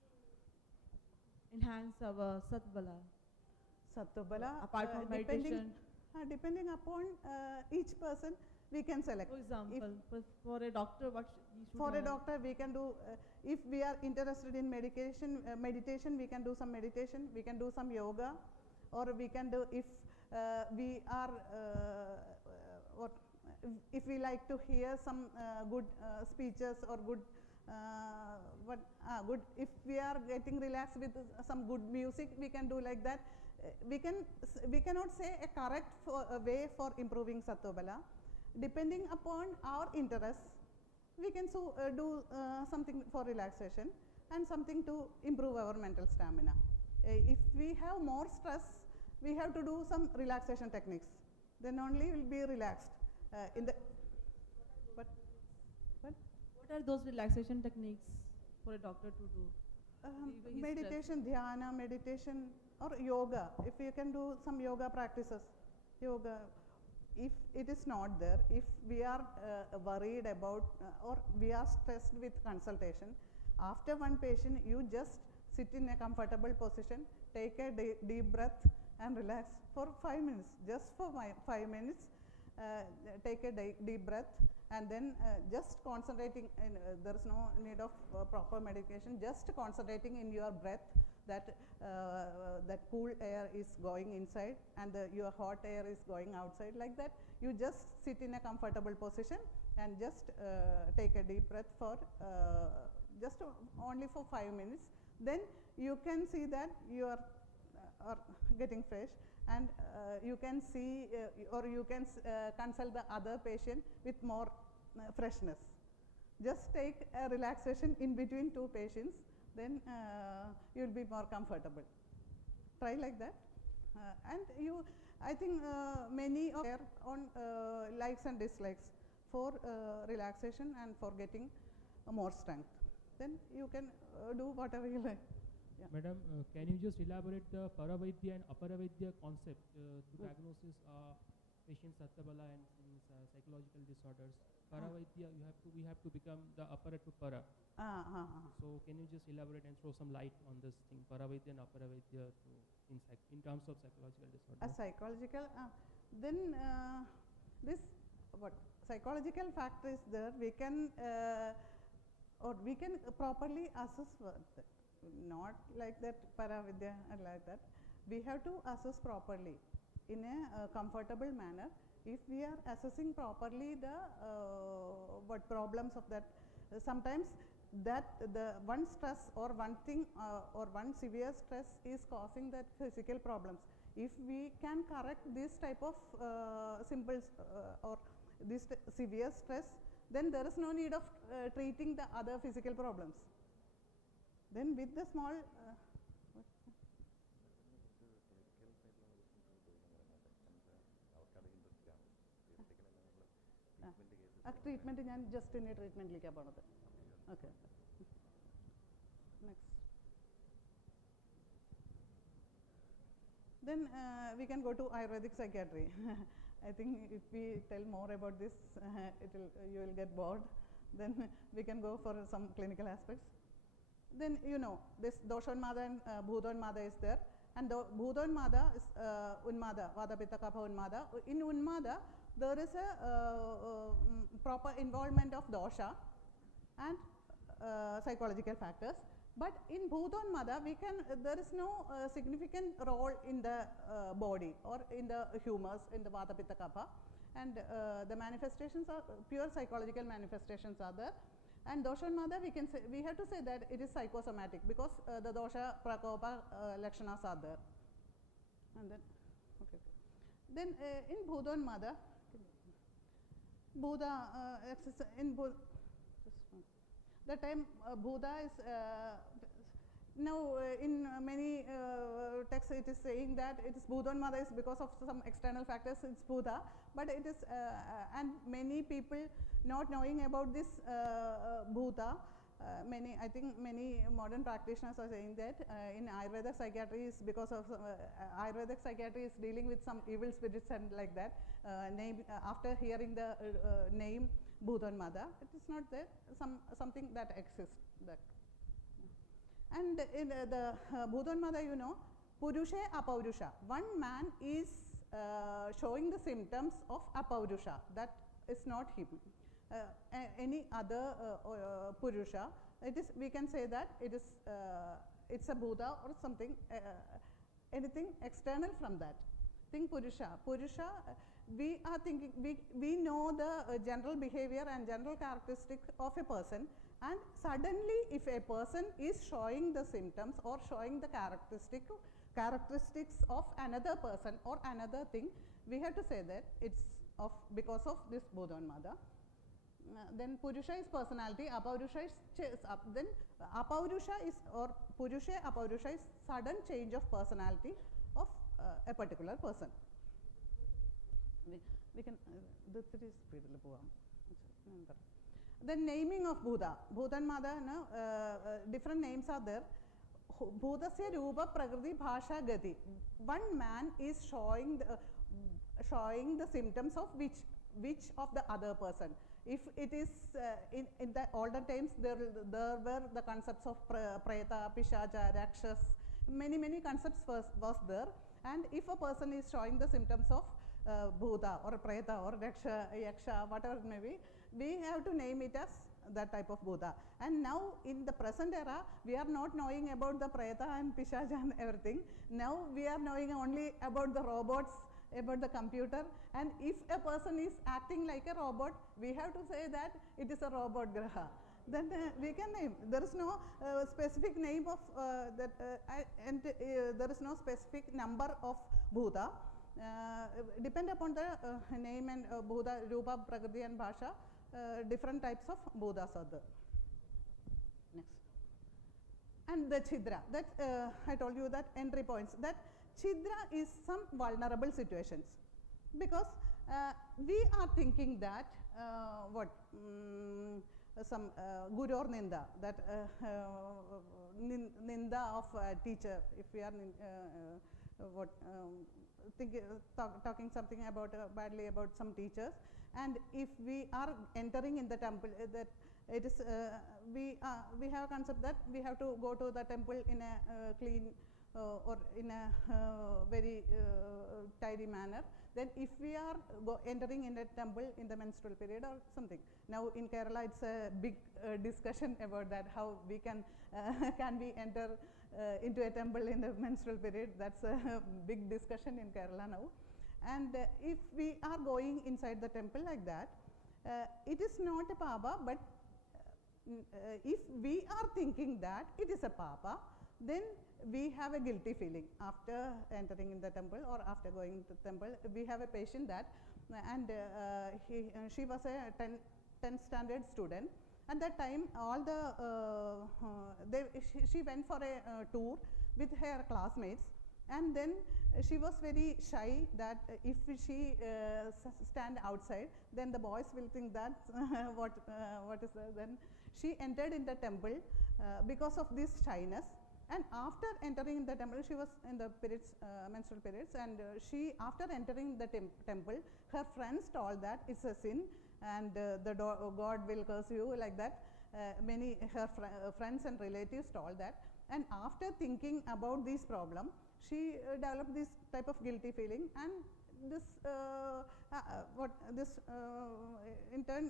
to enhance our Sattva-bala? Sattva-bala, apart from meditation, depending upon each person, we can select. For example, for a doctor, what he should For a have? doctor, we can do, if we are interested in meditation, we can do some meditation, we can do some yoga, or we can do, if we are, what, if we like to hear some good speeches or good, good, if we are getting relaxed with some good music, we can do like that. We cannot say a correct way for improving Sattva-bala. Depending upon our interest, we can do something for relaxation and something to improve our mental stamina. If we have more stress, we have to do some relaxation techniques. Then only will be relaxed. In the what? What are those relaxation techniques for a doctor to do? Meditation, dhyana, meditation, or yoga. If you can do some yoga practices, yoga. If it is not there, if we are worried about or we are stressed with consultation, after one patient, you just sit in a comfortable position, take a deep breath and relax for 5 minutes. Just for 5 minutes, take a deep breath and then just concentrating, there is no need of proper medication, just concentrating in your breath, that that cool air is going inside and your hot air is going outside, like that. You just sit in a comfortable position and just take a deep breath for just only for 5 minutes. Then you can see that you are getting fresh, and you can see or you can consult the other patient with more freshness. Just take a relaxation in between two patients, then you will be more comfortable. Try like that. And you, I think many are on likes and dislikes for relaxation and for getting more strength. Then you can do whatever you like. Yeah. Madam, can you just elaborate the Paravathya and Aparavidya concept to diagnosis patient Sattva-bala and psychological disorders? Paravidya, we have to become the Apara to Para. So can you just elaborate and throw some light on this thing, Paravidya and Aparavidya, in terms of psychological disorders? Psychological, then this what psychological factor is there. We can or we can properly assess that. Not like that Paravidya and like that. We have to assess properly in a comfortable manner. If we are assessing properly the what problems of that, sometimes that the one stress or one thing or one severe stress is causing that physical problems. If we can correct this type of simple or this severe stress, then there is no need of treating the other physical problems. Then with the small treatment, I am just in a treatment. Okay. Next. Then we can go to Ayurvedic psychiatry. I think if we tell more about this, you will get bored. Then we can go for some clinical aspects. Then this Doshonmada and Bhutonmada is there, and Bhutonmada is Unmada, Vata Pitta Kapha Unmada. In Unmada, there is a proper involvement of dosha and psychological factors. But in Bhutonmada, there is no significant role in the body or in the humors, in the Vata Pitta Kapha, and the manifestations are pure psychological manifestations are there. And Doshonmada, we have to say that it is psychosomatic, because the dosha prakopa lakshanas are there. And then, okay. Then in Bhutonmada, Bhuda in the time Bhuda is now in many texts it is saying that it is Bhutonmada is because of some external factors, it's Bhuda, but it is and many people not knowing about this Bhuta. I think many modern practitioners are saying that in Ayurvedic psychiatry is because of Ayurvedic psychiatry is dealing with some evil spirits and like that. After hearing the name Bhutonmada, it is not there. Something that exists. And in the Bhutonmada, Purusha Apaurusha. One man is showing the symptoms of Apaurusha, that is not him. Any other Purusha, it is, we can say that it is, it's a Buddha or something, anything external from that. Think Purusha. Purusha, we are thinking, we know the general behavior and general characteristic of a person, and suddenly if a person is showing the symptoms or showing the characteristics of another person or another thing, we have to say that it's of because of this Bodhanmada. Then Purusha is personality, Aparusha is then Aparusha is, or Purusha Aparusha is sudden change of personality of a particular person. We can the naming of Buddha, Bodhanmada, different names are there. Bhudasya Rupa Prakriti Bhasha Gati. One man is showing the symptoms of which of the other person. If it is in the older times, there were the concepts of Preta, Pishacha, Rakshas, many concepts was there. And if a person is showing the symptoms of Bhuta or Preta or Raksha, Yaksha, whatever it may be, we have to name it as that type of Buddha. And now in the present era, we are not knowing about the Preta and Pishacha and everything. Now we are knowing only about the robots, about the computer, and if a person is acting like a robot, we have to say that it is a robot graha. Then we can name. There is no specific name of that, and there is no specific number of Bhuta. Depend upon the name and Bhuta, Rupa, Prakriti and Bhasha, different types of Buddhas are there. Next. And the Chidra, that I told you that entry points, that Chidra is some vulnerable situations, because we are thinking that some Guru or Ninda, that Ninda of teacher, if we are talking something about badly about some teachers, and if we are entering in the temple, that it is we have a concept that we have to go to the temple in a clean or in a very tidy manner. Then if we are entering in a temple in the menstrual period or something. Now in Kerala it's a big discussion about that, how we can we enter into a temple in the menstrual period. That's a big discussion in Kerala now. And if we are going inside the temple like that, it is not a papa, but if we are thinking that it is a papa, then we have a guilty feeling after entering in the temple or after going to the temple. We have a patient that, and she was a 10th standard student. At that time, all the she went for a tour with her classmates, and then she was very shy that if she stand outside, then the boys will think that what is that. Then she entered in the temple because of this shyness. And after entering the temple, she was in the periods, menstrual periods, and she, after entering the temple, her friends told that it's a sin and God will curse you, like that. Many her friends and relatives told that. And after thinking about this problem, she developed this type of guilty feeling, and this in turn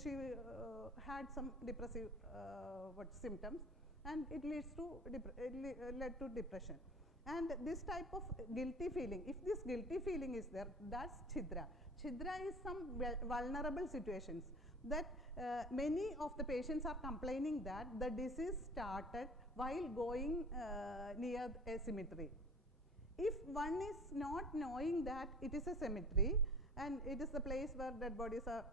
she had some depressive symptoms, and it leads to led to depression. And this type of guilty feeling, if this guilty feeling is there, that's Chidra. Chidra is some vulnerable situations that many of the patients are complaining that the disease started while going near a cemetery. If one is not knowing that it is a cemetery and it is the place where dead bodies are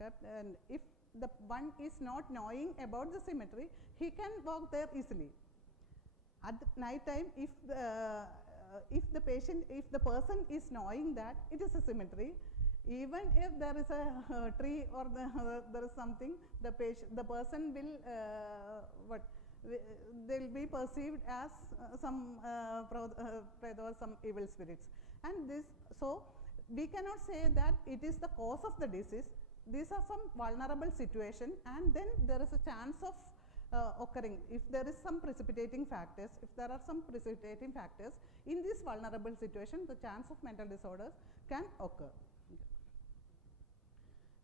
kept, and if the one is not knowing about the cemetery, he can walk there easily. At night time, if the person is knowing that it is a cemetery, even if there is a tree or there is something, the person will they'll be perceived as some or some evil spirits. And this, so we cannot say that it is the cause of the disease. These are some vulnerable situation, and then there is a chance of occurring. If there is some precipitating factors, if there are some precipitating factors in this vulnerable situation, the chance of mental disorders can occur.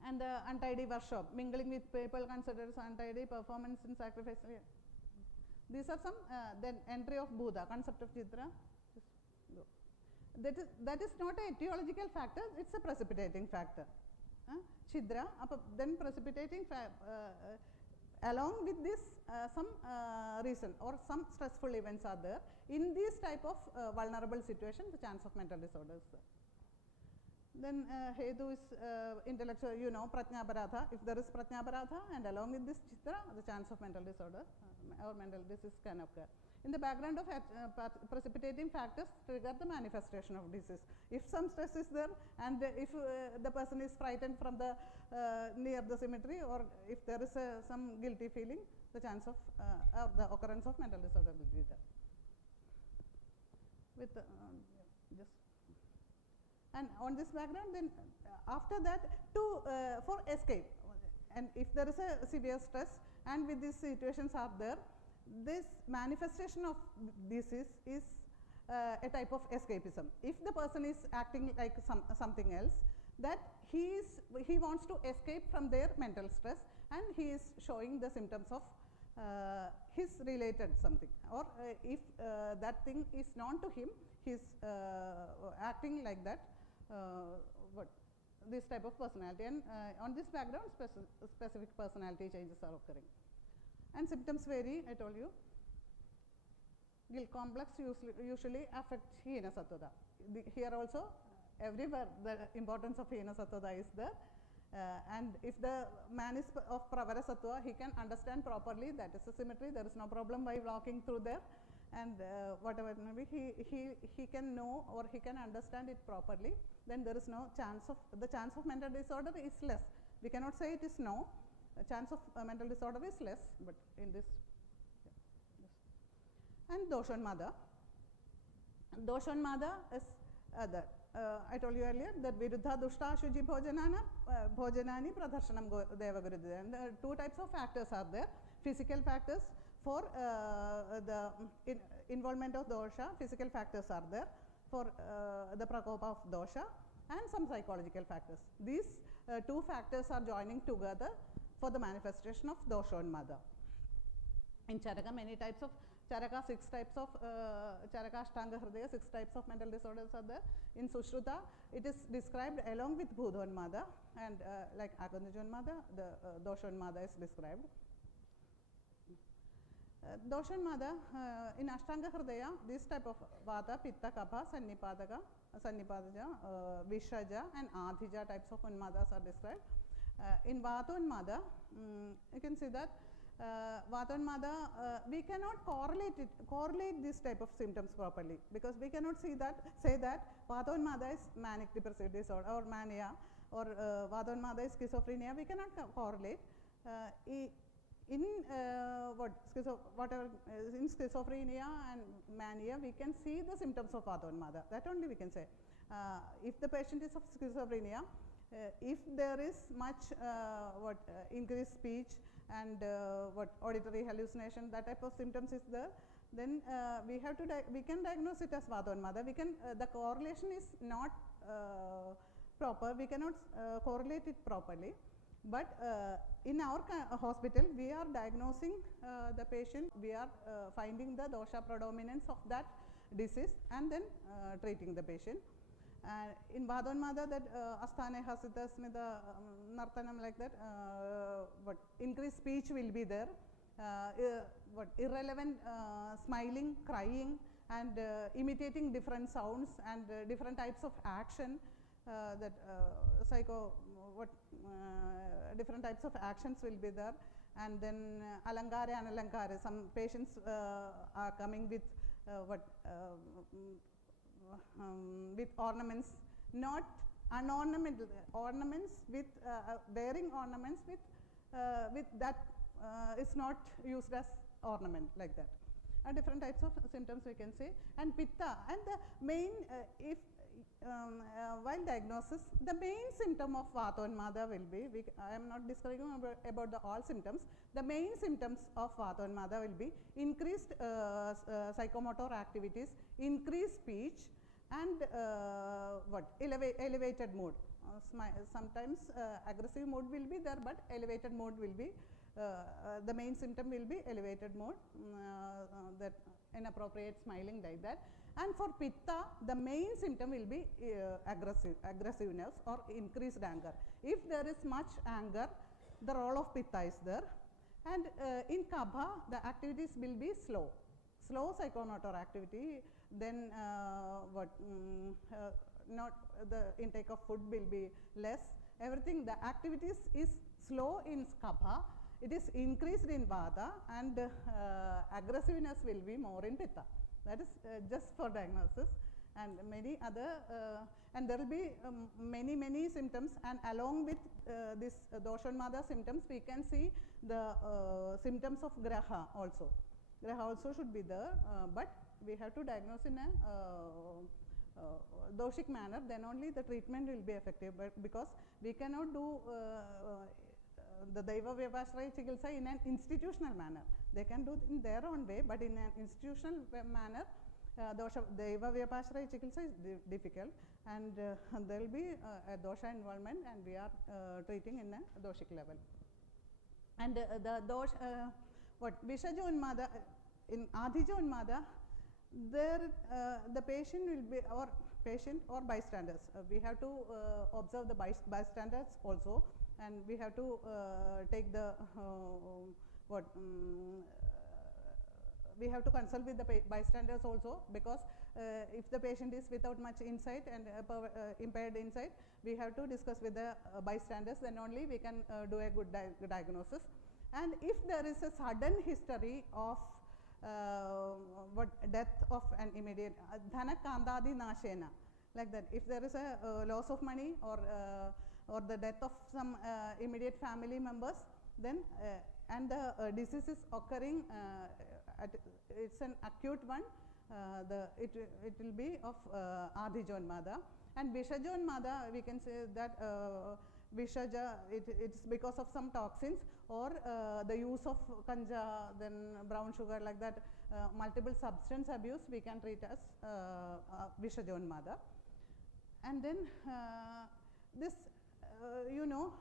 And the untidy workshop, mingling with people considered as untidy, performance in sacrifice. Yeah. These are some, then entry of Buddha, concept of Chitra. That is not an etiological factor, it's a precipitating factor. Chidra, then precipitating along with this some reason or some stressful events are there. In these type of vulnerable situations, the chance of mental disorders. Then Hedu is intellectual, you know, Pratnyaparadha. If there is Pratnyaparadha and along with this Chitra, the chance of mental disorder or mental disease can occur. In the background of precipitating factors trigger the manifestation of disease. If some stress is there and if the person is frightened from the near the cemetery, or if there is some guilty feeling, the chance of the occurrence of mental disorder will be there. With just and on this background, then after that for escape, and if there is a severe stress and with these situations are there, this manifestation of disease is a type of escapism. If the person is acting like something else, that he wants to escape from their mental stress, and he is showing the symptoms of his related something, or if that thing is known to him, he is acting like that. This type of personality, and on this background specific personality changes are occurring. And symptoms vary, I told you. Guilt complex usually affects Hina Sattvada. Here also, everywhere the importance of Hina Sattvada is there. And if the man is of Pravara Sattva, he can understand properly that is a symmetry, there is no problem by walking through there. And whatever it may be, he can know or he can understand it properly, then there is no chance of, the chance of mental disorder is less. We cannot say it is no. Chance of mental disorder is less, but in this, yeah, and Doshonmada. Doshonmada is I told you earlier that Viruddha Dushta Shuji Bhojanani Pradharshanam Devagurudya. And two types of factors are there. Physical factors for the involvement of dosha, physical factors are there for the prakopa of dosha, and some psychological factors. These two factors are joining together for the manifestation of Doshonmada. In Charaka, many types of Charaka, 6 types of Charaka Ashtanga Hridaya, 6 types of mental disorders are there. In Sushruta, it is described along with Bhudonmada, and like Akandajonmada, the Doshonmada is described. Doshonmada, in Ashtanga Hridaya, this type of Vata, Pitta, Kapha, Sannipadaja, Vishaja and Adhija types of Unmadas are described. In Vatonmada, you can see that Vatonmada, we cannot correlate this type of symptoms properly, because we cannot say that Vatonmada is manic depressive disorder or mania, or Vatonmada is schizophrenia. We cannot correlate. In in schizophrenia and mania, we can see the symptoms of Vatonmada. That only we can say. If the patient is of schizophrenia, if there is much increased speech and auditory hallucination, that type of symptoms is there, then we can diagnose it as Vatonmada. We can the correlation is not proper. We cannot correlate it properly. But in our hospital, we are diagnosing the patient. We are finding the dosha predominance of that disease and then treating the patient. In Vadonmada, that Asthane Hasita Smita Nartanam, like that, increased speech will be there, irrelevant smiling, crying, and imitating different sounds and different types of action, that different types of actions will be there. And then Alankara and Alankara, some patients are coming with with ornaments, not unornamental ornaments, with wearing ornaments with that is not used as ornament, like that. Different types of symptoms we can see. And Pitta, and the main while diagnosis, the main symptom of Vatonmada will be, I am not describing about the all symptoms, the main symptoms of Vatonmada will be increased psychomotor activities, increased speech, and elevated mood. Sometimes aggressive mood will be there, but elevated mood will be, the main symptom will be elevated mood, that inappropriate smiling like that. And for pitta, the main symptom will be aggressiveness or increased anger. If there is much anger, the role of pitta is there. And in kapha, the activities will be slow psychomotor activity. Then not the intake of food will be less. Everything, the activities is slow in kapha. It is increased in vata, and aggressiveness will be more in pitta. That is just for diagnosis, and many other, and there will be many symptoms, and along with this doshonmada symptoms, we can see the symptoms of graha also. Graha also should be there, but we have to diagnose in a doshic manner, then only the treatment will be effective. But because we cannot do the Daiva Vyapashraya Chikitsa in an institutional manner. They can do in their own way, but in an institutional manner, Daiva Vyapashraya Chikitsa is difficult, and there will be a dosha involvement, and we are treating in a doshic level. And the dosha, Vishaja Unmada, in Adhija Unmada, there the patient will be, or patient or bystanders. We have to observe the bystanders also, and we have to take the we have to consult with the bystanders also, because if the patient is without much insight and impaired insight, we have to discuss with the bystanders, then only we can do a good diagnosis. And if there is a sudden history of death of an immediate dhana kandadi nashena, like that, if there is a loss of money or the death of some immediate family members, then and the disease is occurring, it's an acute one, it will be of Adhijonmada. And Vishajonmada, we can say that Vishaja, it's because of some toxins, or the use of kanja, then brown sugar, like that, multiple substance abuse, we can treat as Vishajonmada. And then this, you know,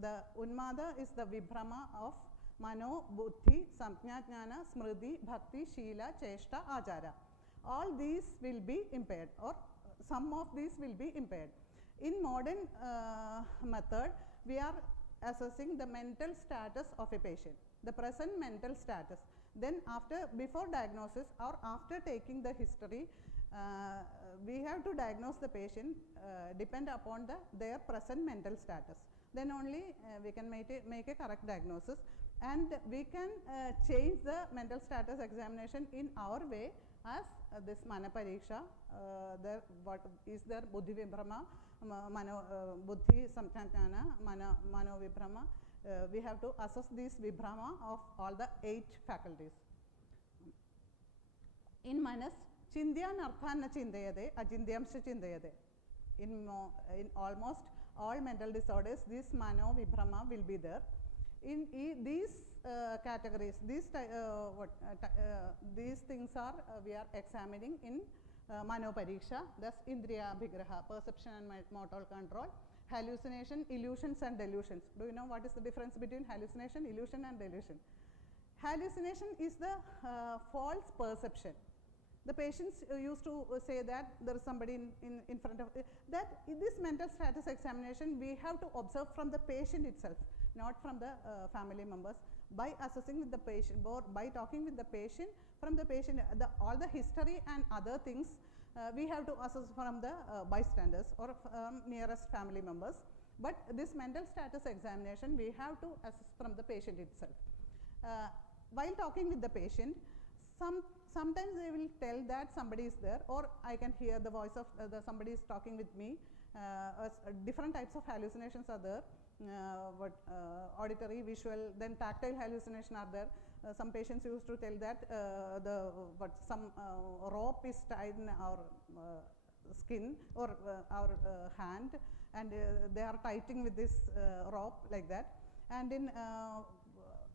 the Unmada is the Vibhrama of Mano, Buddhi, Samjna, Jnana, Smriti, Bhakti, Sheela, Cheshta, Ajara. All these will be impaired, or some of these will be impaired. In modern method, we are assessing the mental status of a patient, the present mental status. Then before diagnosis or after taking the history, we have to diagnose the patient depend upon their present mental status. Then only we can make a correct diagnosis, and we can change the mental status examination in our way, as this Mana Pariksha, what is there, Buddhi Vibhrama, Buddhi Samjnana, Mano Vibhrama. We have to assess this Vibhrama of all the 8 faculties. In Manas, Chindyan Arthana Chindayade, Ajindyamsha Chindayade. In almost all mental disorders, this Mano Vibhrama will be there. In these categories, these things are we are examining in Mano Pariksha, thus Indriya Abhigraha, perception and motor control, hallucination, illusions and delusions. Do you know what is the difference between hallucination, illusion and delusion? Hallucination is the false perception. The patients used to say that there is somebody in front of that. In this mental status examination, we have to observe from the patient itself, not from the family members. By assessing with the patient, or by talking with the patient, from the patient, all the history and other things, we have to assess from the bystanders or nearest family members. But this mental status examination, we have to assess from the patient itself. While talking with the patient, sometimes they will tell that somebody is there, or I can hear the voice of somebody is talking with me. Different types of hallucinations are there. Auditory, visual, then tactile hallucination are there. Some patients used to tell that some rope is tied in our skin or our hand, and they are tightening with this rope, like that. And in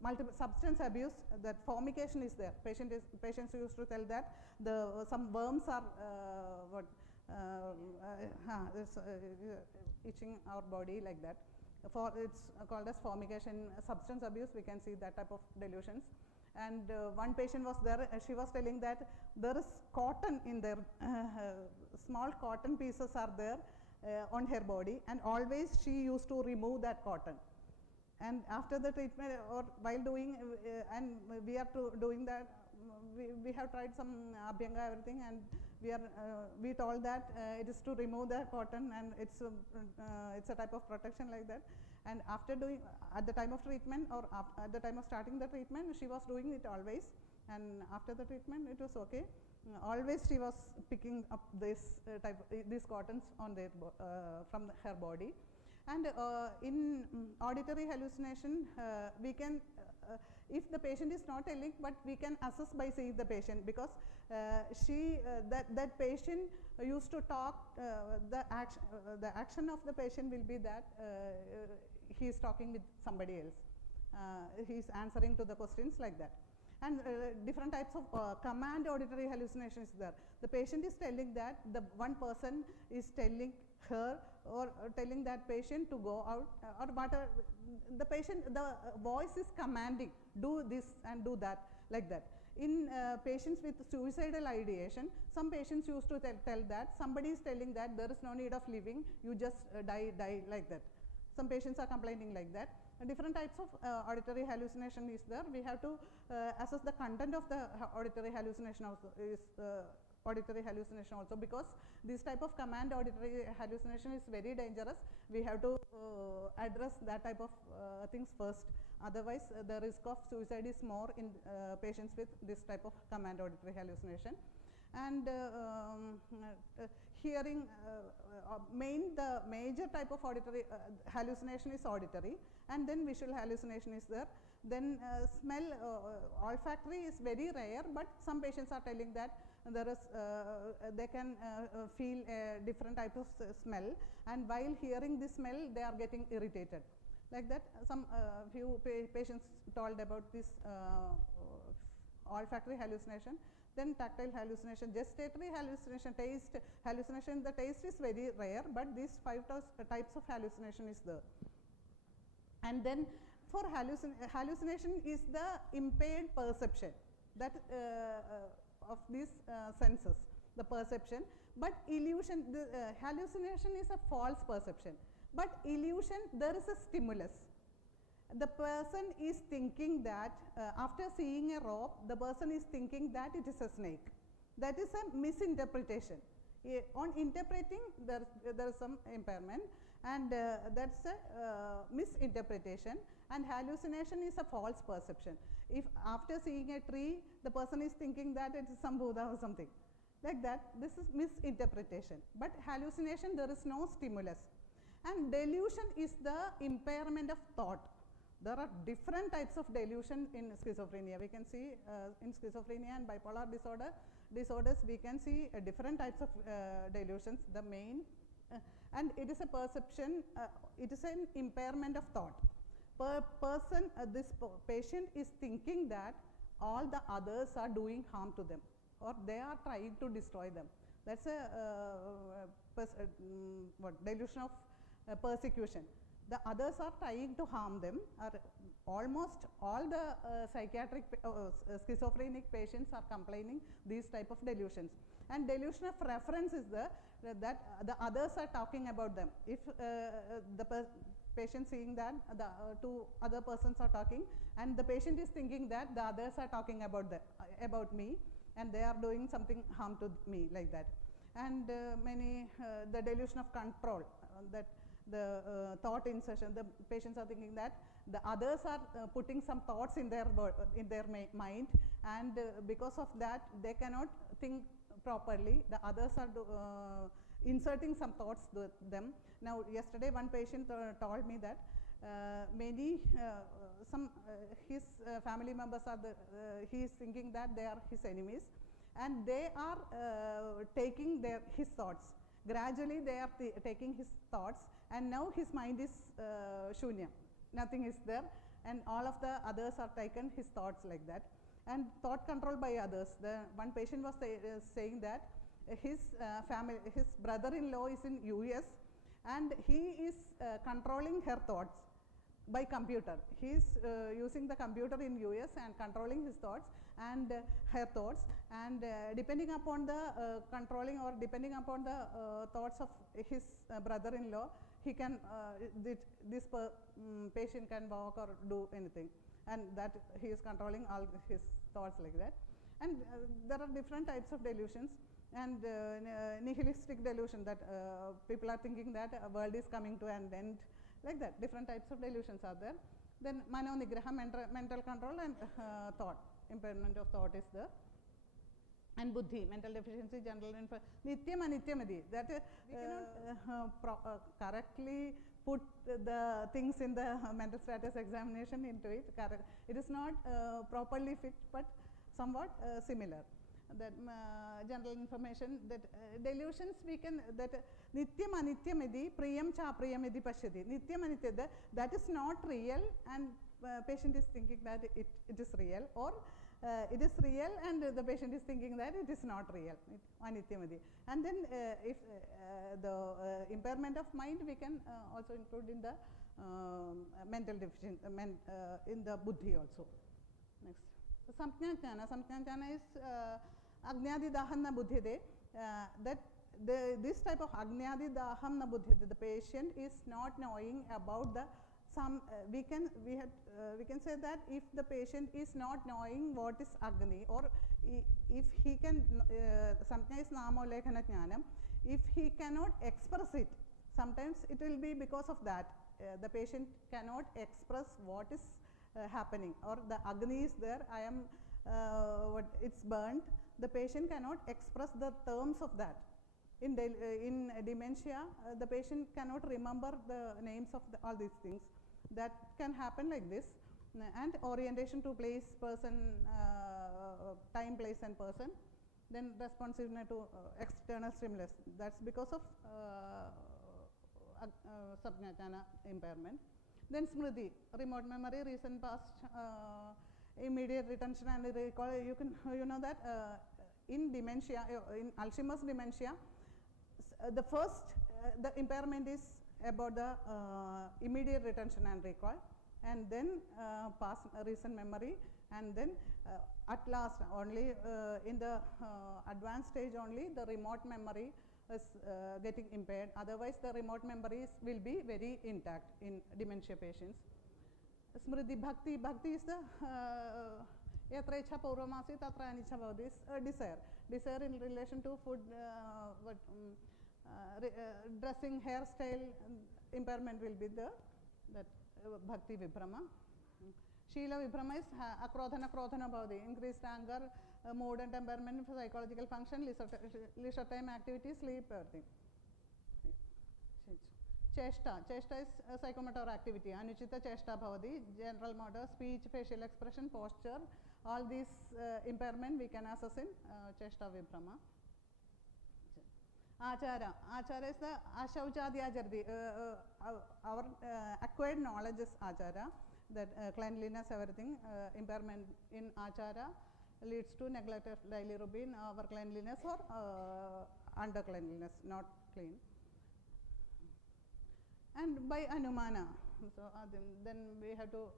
multiple substance abuse, that formication is there. Patients used to tell that some worms are itching our body like that. It's called as formication. Substance abuse, we can see that type of delusions. And one patient was there, she was telling that there is cotton in there, small cotton pieces are there on her body, and always she used to remove that cotton. And after the treatment or while doing, and we are doing that, we have tried some Abhyanga, everything, and we told that it is to remove the cotton, and it's a type of protection like that. And after doing, at the time of treatment or at the time of starting the treatment, she was doing it always, and after the treatment it was okay. Always she was picking up this these cottons on their from her body. And in auditory hallucination, we can, if the patient is not telling, but we can assess by seeing the patient, because that patient used to talk, the action of the patient will be that he is talking with somebody else, he is answering to the questions like that. And different types of command auditory hallucination is there. The patient is telling that the one person is telling her or telling that patient to go out, or whatever. The voice is commanding, do this and do that, like that. In patients with suicidal ideation, some patients used to tell that somebody is telling that there is no need of living, you just die like that. Some patients are complaining like that. Different types of auditory hallucination is there. We have to assess the content of the auditory hallucination also, because this type of command auditory hallucination is very dangerous. We have to address that type of things first. Otherwise, the risk of suicide is more in patients with this type of command auditory hallucination. And hearing, the major type of auditory hallucination is auditory, and then visual hallucination is there. Then smell, olfactory is very rare, but some patients are telling that there is, they can feel different types of smell, and while hearing this smell, they are getting irritated. Like that, some few patients told about this olfactory hallucination. Then tactile hallucination, gustatory hallucination, taste hallucination. The taste is very rare, but these 5 types of hallucination is there. And then for hallucination is the impaired perception that of these senses, the perception. But illusion, the hallucination is a false perception. But illusion, there is a stimulus. The person is thinking that after seeing a rope, the person is thinking that it is a snake. That is a misinterpretation. On interpreting, there is some impairment, and that's a misinterpretation. And hallucination is a false perception. If after seeing a tree, the person is thinking that it is some Buddha or something like that, this is misinterpretation. But hallucination, there is no stimulus. And delusion is the impairment of thought. There are different types of delusion in schizophrenia. We can see in schizophrenia and bipolar disorders, we can see different types of delusions. The main, and it is a perception, it is an impairment of thought. This patient is thinking that all the others are doing harm to them, or they are trying to destroy them. That's a delusion of persecution. The others are trying to harm them. Almost all the psychiatric schizophrenic patients are complaining these type of delusions. And delusion of reference is that the others are talking about them. If the patient seeing that the two other persons are talking, and the patient is thinking that the others are talking about me, and they are doing something harm to me, like that. And the delusion of control, that the thought insertion, the patients are thinking that the others are putting some thoughts in their mind, and because of that they cannot think properly. The others are inserting some thoughts to them. Now yesterday one patient told me that his family members are he is thinking that they are his enemies, and they are taking his thoughts. Gradually they are taking his thoughts, and now his mind is shunya, nothing is there, and all of the others are taken his thoughts like that, and thought control by others. The one patient was saying that his his brother-in-law is in US and he is controlling her thoughts by computer. He is using the computer in US and controlling his thoughts and her thoughts, and depending upon the controlling or depending upon the thoughts of his brother-in-law, he can patient can walk or do anything, and that he is controlling all his thoughts like that. And there are different types of delusions, and nihilistic delusion, that people are thinking that a world is coming to an end, like that. Different types of delusions are there. Then mano nigraha, mental control, and thought, impairment of thought is there. And buddhi, mental deficiency, general nityam anityamadi, that we cannot correctly put the things in the mental status examination into it. It is not properly fit, but somewhat similar. That general information, that delusions we can, that nityam anityamidi, priyam cha apriyamidi pashyati. Nityam anityam, that is not real, and patient is thinking that it is real, or it is real and the patient is thinking that it is not real, anityamadi. And then if the impairment of mind, we can also include in the mental deficiency, in the buddhi also. Next. So, samjnana is agnadi daham na buddhide, that this type of agnadi daham na buddhide, the patient is not knowing about the we can say that if the patient is not knowing what is agni, or if he can samjna is namolekhana jnanam, if he cannot express it, sometimes it will be because of that the patient cannot express what is happening, or the agni is there, I am it's burnt, the patient cannot express the terms of that. In dementia, the patient cannot remember the names of all these things. That can happen like this. And orientation to place, person, time, place and person. Then responsiveness to external stimulus. That's because of samjnana impairment. Then smriti, remote memory, recent past, immediate retention and recall. You know that in dementia, in Alzheimer's dementia, the first the impairment is about the immediate retention and recall, and then past recent memory, and then at last only in the advanced stage only the remote memory is getting impaired. Otherwise the remote memories will be very intact in dementia patients. Smriti, bhakti is the yatra ichha purvamasi tatra aniccha bhavati, desire in relation to food, dressing, hairstyle, impairment will be there, that bhakti vibhrama. Shila vibhrama is akrodhana bhavati, increased anger, mood and temperament, psychological function, leisure time activities, sleep, everything. Chesta is psychomotor activity, anuchita chesta bhavati, general motor, speech, facial expression, posture, all these impairment we can assess in chesta vibhrama. Achara is the ashauchadi ajardi, our acquired knowledge is achara, that cleanliness, everything, impairment in achara leads to neglect of daily routine, over cleanliness or under cleanliness, not clean. And by anumana, so then we have to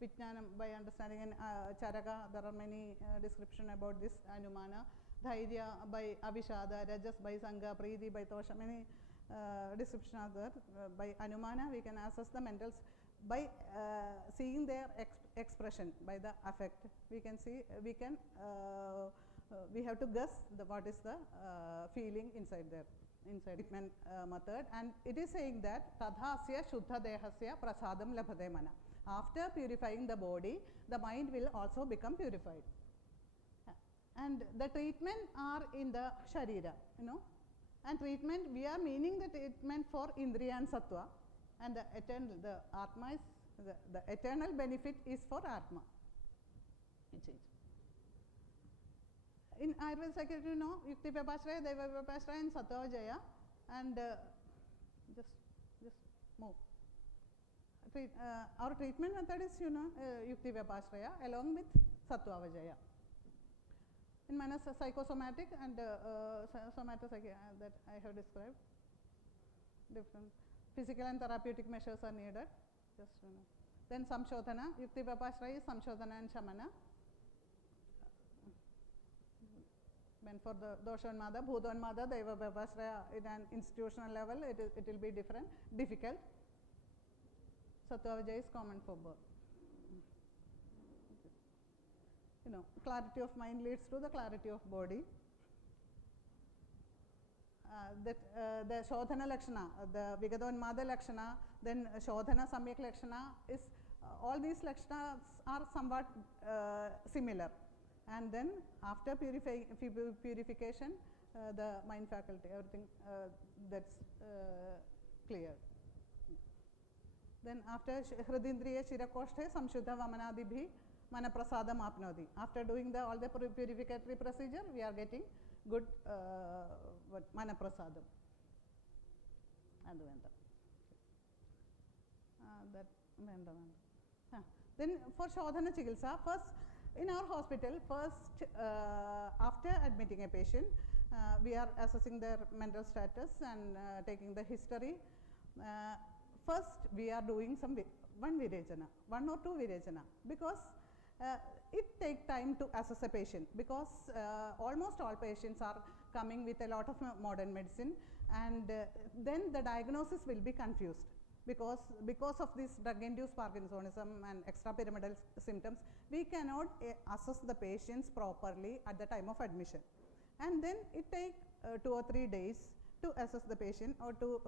vijnanam, by understanding in charaka, there are many description about this anumana. Dhairya by avishada, rajas by sangha, preeti by tosha, many description are there. By anumana we can assess the mentals by seeing their expression, by the affect. We can see, we have to guess what is the feeling inside there, inside treatment method, and it is saying that tadhasya shuddha dehasya prasadam labhate mana. After purifying the body, the mind will also become purified. And the treatment are in the sharira, and treatment, we are meaning the treatment for indriya and sattva, and the atma is, the eternal benefit is for atma. In Ayurveda psychiatry, yukti vyapashraya, daiva vyapashraya and sattva jaya, and just move. our treatment method is, Yukti Vyapashraya along with Sattvavajaya. In minus psychosomatic and somatopsychiatric that I have described, different physical and therapeutic measures are needed. Just then Samshodhana, Yukti Vyapashraya is Samshodhana and Shamana. When for the Doshanmada, Bhutanmada, Deva Vyapashraya in an institutional level, it will be difficult. Sattvavajaya is common for both. Clarity of mind leads to the clarity of body. The Shodhana Lakshana, the Vigadonmada Lakshana, then Shodhana Samyak Lakshana is, all these Lakshanas are somewhat similar. And then after purification, the mind faculty, everything that's clear. Then after Hridindriya Shirakoshthe Samshuddha Vamanadibhi Manaprasadam Apnodi. After doing all the purificatory procedure, we are getting good Manaprasadam. Then for Shodhana Chikitsa, first in our hospital, after admitting a patient, we are assessing their mental status and taking the history. First, we are doing one Virechana, one or two Virechana, because it takes time to assess a patient, because almost all patients are coming with a lot of modern medicine, and then the diagnosis will be confused. Because of this drug-induced Parkinsonism and extrapyramidal symptoms, we cannot assess the patients properly at the time of admission. And then it takes 2 or 3 days to assess the patient or to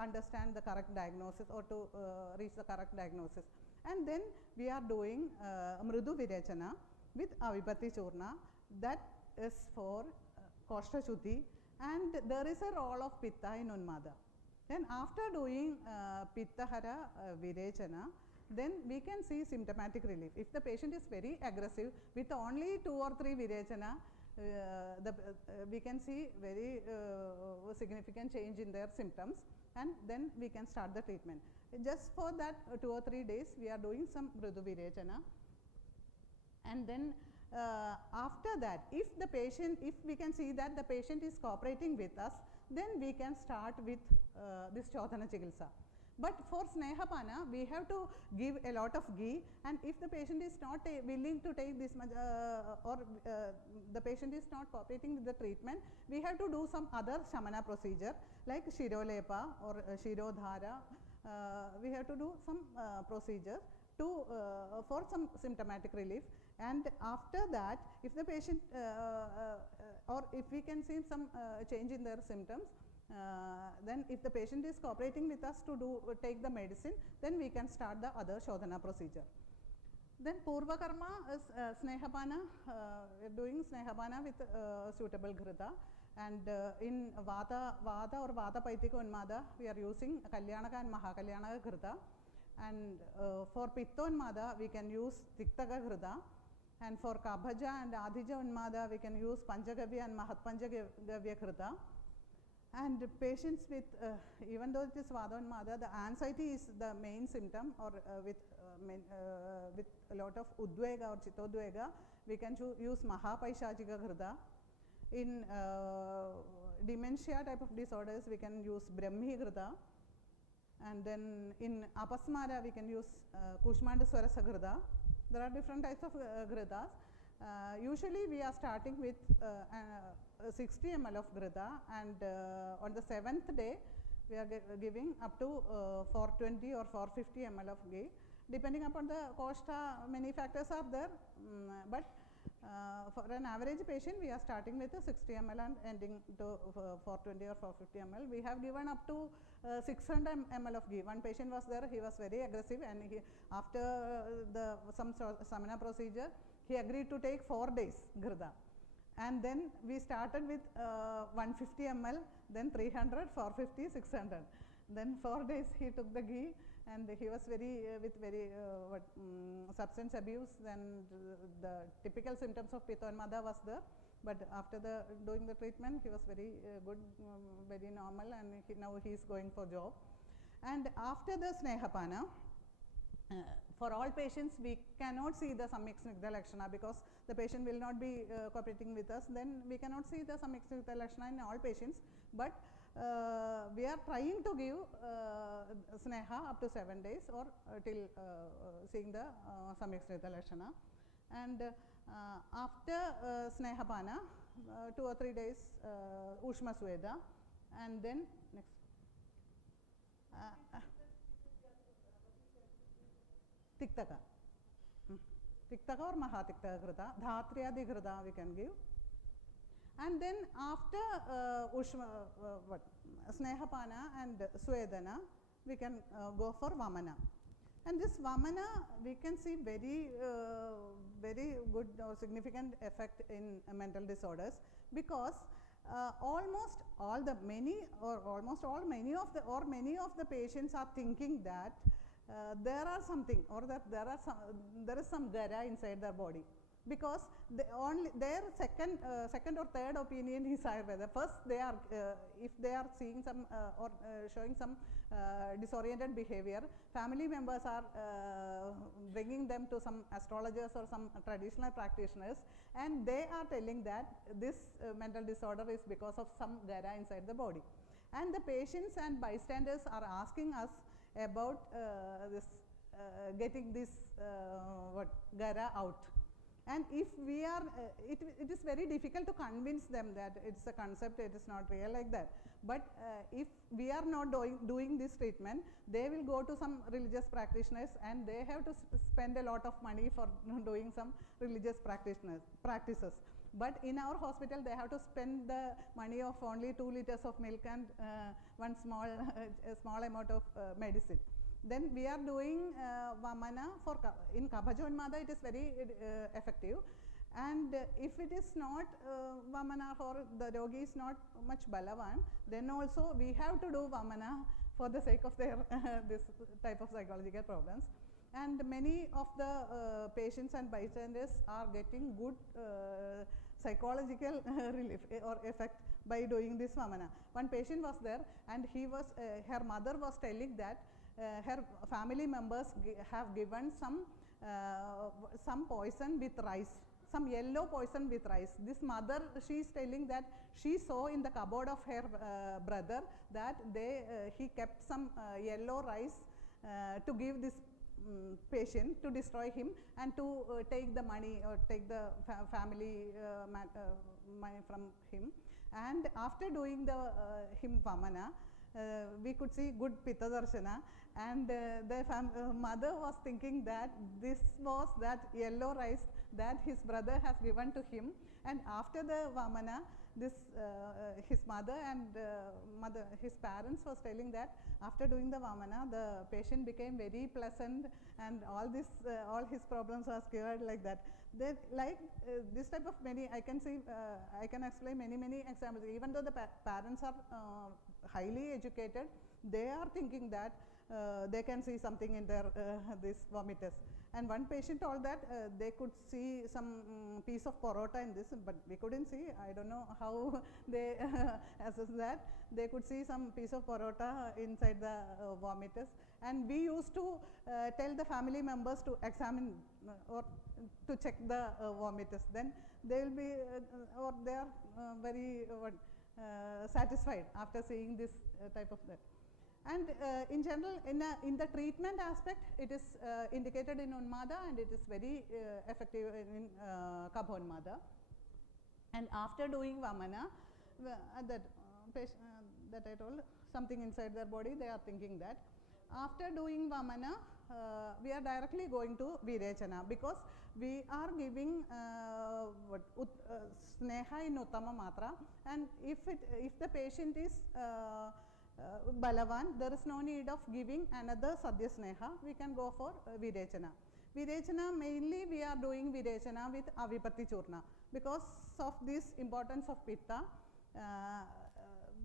understand the correct diagnosis or to reach the correct diagnosis. And then we are doing Mrudu Virechana with Avipatti Churna, that is for Koshta Shuddhi, and there is a role of Pitta in Unmada. Then after doing Pittahara Virechana, then we can see symptomatic relief. If the patient is very aggressive, with only 2 or 3 Virechana, we can see very significant change in their symptoms, and then we can start the treatment. Just for that 2 or 3 days, we are doing some Mrudu Virechana. And then after that, if we can see that the patient is cooperating with us, then we can start with this Chodhana Chikitsa. But for Snehapana, we have to give a lot of ghee, and if the patient is not willing to take this much, or the patient is not cooperating with the treatment, we have to do some other Shamana procedure like Shirolepa or Shirodhara. We have to do some procedure for some symptomatic relief, and after that, if the patient or if we can see some change in their symptoms, then if the patient is cooperating with us to take the medicine, then we can start the other Shodhana procedure. Then Purva Karma is Snehapana, doing Snehapana with suitable Ghrita, and in Vata or Vata Paitika Unmada, we are using Kalyanaka and Mahakalyanaka Ghrita, and for Pitta Unmada, we can use Tiktaka Ghrita, and for Kabhaja and Adhija Unmada, we can use Panchagavya and Mahatpanchagavya Ghrita. And patients with, even though it is Vata Unmada, the anxiety is the main symptom, or with a lot of Udvega or Chittodvega, we can use Mahapaishachika Ghrita. In dementia type of disorders, we can use Brahmi Ghrita. And then in Apasmara, we can use Kushmanda Swarasa Ghrita. There are different types of Ghritas. Usually we are starting with 60 ml of Ghrita, and on the 7th day we are giving up to 420 or 450 ml of ghee. Depending upon the Koshta, many factors are there, but for an average patient we are starting with 60 ml and ending to 420 or 450 ml. We have given up to 600 ml of ghee. One patient was there, he was very aggressive, and after some Samana procedure, he agreed to take 4 days Ghrita. And then we started with 150 ml, then 300, 450, 600. Then 4 days he took the ghee, and he was with very substance abuse, and the typical symptoms of Pitta Unmada was there. But after doing the treatment, he was very good, very normal, and now he is going for job. And after the Snehapana, For all patients, we cannot see the Samyak Snigdha Lakshana because the patient will not be cooperating with us, then we cannot see the Samyak Snigdha Lakshana in all patients, but we are trying to give Sneha up to 7 days or till seeing the Samyak Snigdha Lakshana. And after Snehapana, 2 or 3 days Ushma Sweda, and then next. Tiktaka. Tiktaka or Mahatiktaka Krita, Dhatriyadi Krita we can give. And then after Snehapana and Swedana, we can go for Vamana. And this Vamana, we can see very good or significant effect in mental disorders, because almost all the many of the patients are thinking that there are something, or that there is some gara inside their body, because their second or third opinion is Ayurveda. First, they are if they are seeing some or showing some disoriented behavior, family members are bringing them to some astrologers or some traditional practitioners, and they are telling that this mental disorder is because of some gara inside the body. And the patients and bystanders are asking us about getting this gara out. And if we are, it is very difficult to convince them that it's a concept, it is not real like that. But if we are not doing this treatment, they will go to some religious practitioners, and they have to spend a lot of money for doing some religious practices. But in our hospital, they have to spend the money of only 2 liters of milk and one small amount of medicine. Then we are doing Vamana for in Kabhajonmada, it is very effective. And if it is not Vamana, or the Rogi is not much Balavan, then also we have to do Vamana for the sake of their this type of psychological problems. And many of the patients and bystanders are getting good psychological relief or effect by doing this Vamana. One patient was there, and he was her mother was telling that her family members have given some poison with rice, some yellow poison with rice. This mother, she is telling that she saw in the cupboard of her brother that he kept some yellow rice to give this patient, to destroy him, and to take the money or take the family money from him. And after doing the him Vamana, we could see good Pitta Darshana, and the mother was thinking that this was that yellow rice that his brother has given to him. And after the Vamana, this his mother and his parents was telling that after doing the Vamana, the patient became very pleasant, and all his problems are cured like that. Then this type of many, I can see, I can explain many examples. Even though the parents are highly educated, they are thinking that they can see something in their this vomitus. And one patient told that they could see some piece of parota in this, but we couldn't see. I don't know how they assess that. They could see some piece of parota inside the vomitus. And we used to tell the family members to examine or to check the vomitus. Then they will be or they are very satisfied after seeing this type of that. And in general, in the treatment aspect, it is indicated in Unmada, and it is very effective in Kabhonmada. And after doing Vamana, that I told, something inside their body, they are thinking that. After doing Vamana, we are directly going to Virechana, because we are giving Sneha in Uttama Matra, and if the patient is Balavan, there is no need of giving another Sadhya Sneha. We can go for Virechana. Virechana, mainly we are doing Virechana with Avipatti Churna. Because of this importance of Pitta,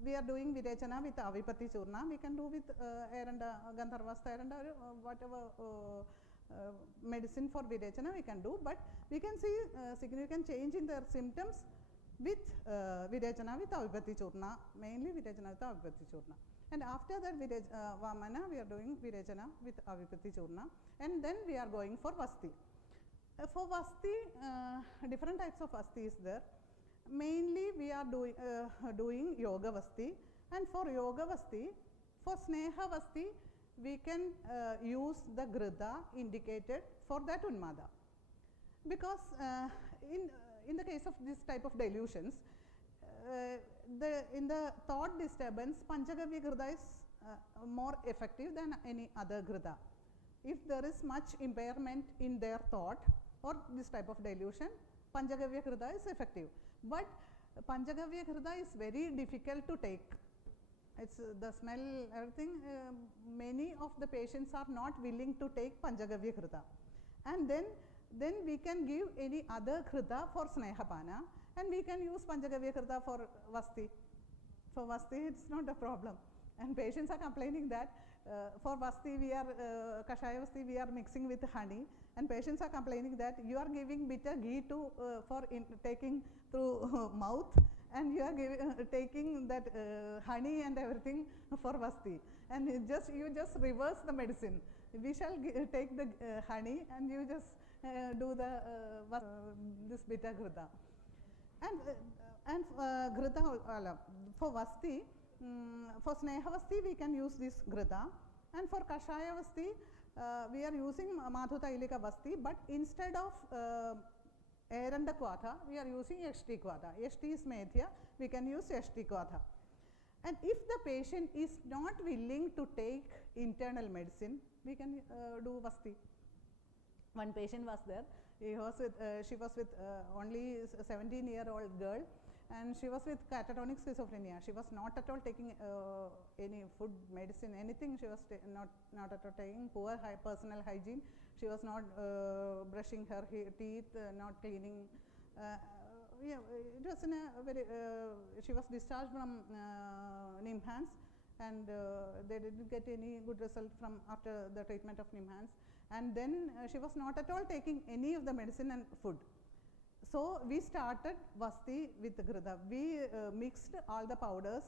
we are doing Virechana with Avipatti Churna. We can do with Eranda, Gandharvastha, Eranda, whatever medicine for Virechana we can do, but we can see significant change in their symptoms with Virechana with Avipatti Churna, mainly Virechana with Avipatti Churna. And after that Vamana, we are doing Virechana with Avipatti Churna, and then we are going for Vasti. For Vasti, different types of Vasti is there. Mainly we are doing Yoga Vasti, and for Yoga Vasti, for Sneha Vasti, we can use the Grida indicated for that Unmada. Because in the case of this type of delusions, in the thought disturbance, Panchagavya Grida is more effective than any other Grida. If there is much impairment in their thought or this type of delusion, Panchagavya Grida is effective. But Panchagavya Grida is very difficult to take. It's the smell, everything. Many of the patients are not willing to take Panchagavya Grida. And then we can give any other Grida for Snehapana, and we can use Panchagavya Grida for Vasti. For Vasti, it's not a problem. And patients are complaining that for Vasti, Kashaya Vasti, we are mixing with honey, and patients are complaining that you are giving bitter ghee for taking through mouth, and you are taking that honey and everything for Vasti, and you just reverse the medicine. We shall take the honey, and you just do the this bitter Grida. And Grida for Vasti, for Sneha Vasti we can use this Grida, and for Kashaya Vasti we are using Madhutailika Vasti, but instead of Eranda Kvadha, we are using Yashti Kvadha. Yashti is Medhya, we can use Yashti Kvadha. And if the patient is not willing to take internal medicine, we can do Vasti. One patient was there, she was with only a 17-year-old girl, and she was with catatonic schizophrenia. She was not at all taking any food, medicine, anything. She was not at all taking, poor personal hygiene. She was not brushing her teeth, not cleaning. Yeah, it was in a very, she was discharged from NIMHANS, and they didn't get any good result from after the treatment of NIMHANS. And then she was not at all taking any of the medicine and food. So we started Vasti with Grida. We mixed all the powders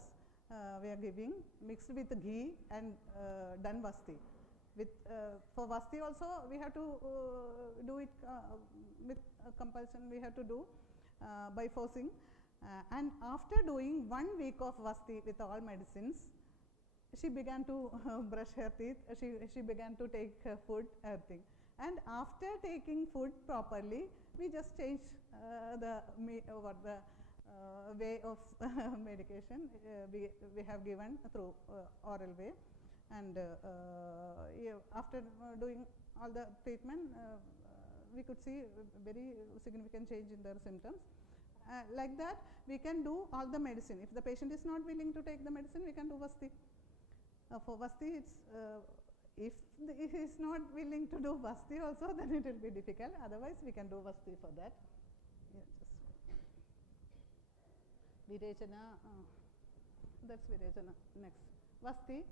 we are giving, mixed with ghee, and done Vasti. For Vasti also we have to do it with compulsion, we have to do by forcing. And after doing 1 week of Vasti with all medicines, she began to brush her teeth, she began to take her food, everything. And after taking food properly, we just changed the way of medication we have given through oral way. And yeah, after doing all the treatment, we could see very significant change in their symptoms. Like that, we can do all the medicine. If the patient is not willing to take the medicine, we can do Vasti. For Vasti, it's if he is not willing to do Vasti also, then it will be difficult. Otherwise, we can do Vasti for that. Yeah, just Virechana, that's Virechana. Next, Vasti.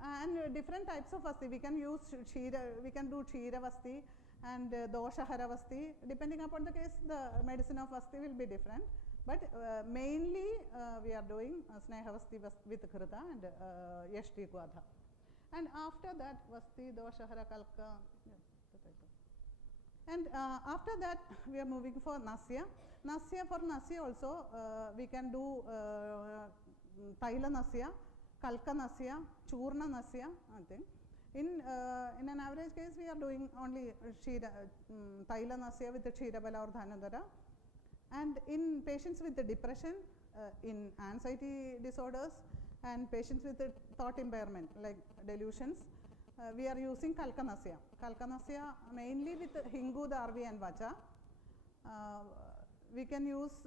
And different types of Vasti. We can use we can do Kshira Vasti and Doshahara Vasti. Depending upon the case, the medicine of Vasti will be different. But mainly we are doing Sneha Vasti with Grida and Yashti Kvadha. And after that, Vasti, Doshahara, Kalka. And after that, we are moving for Nasya. For Nasya also, we can do Taila Nasya, Kalka Nasya, Churna Nasya, I think. In an average case, we are doing only Taila Nasya with the Kshirabala or Dhanadara. And in patients with the depression, in anxiety disorders, and patients with the thought impairment like delusions, we are using Kalka Nasya. Kalka Nasya mainly with Hingu, Darvi and Vacha. We can use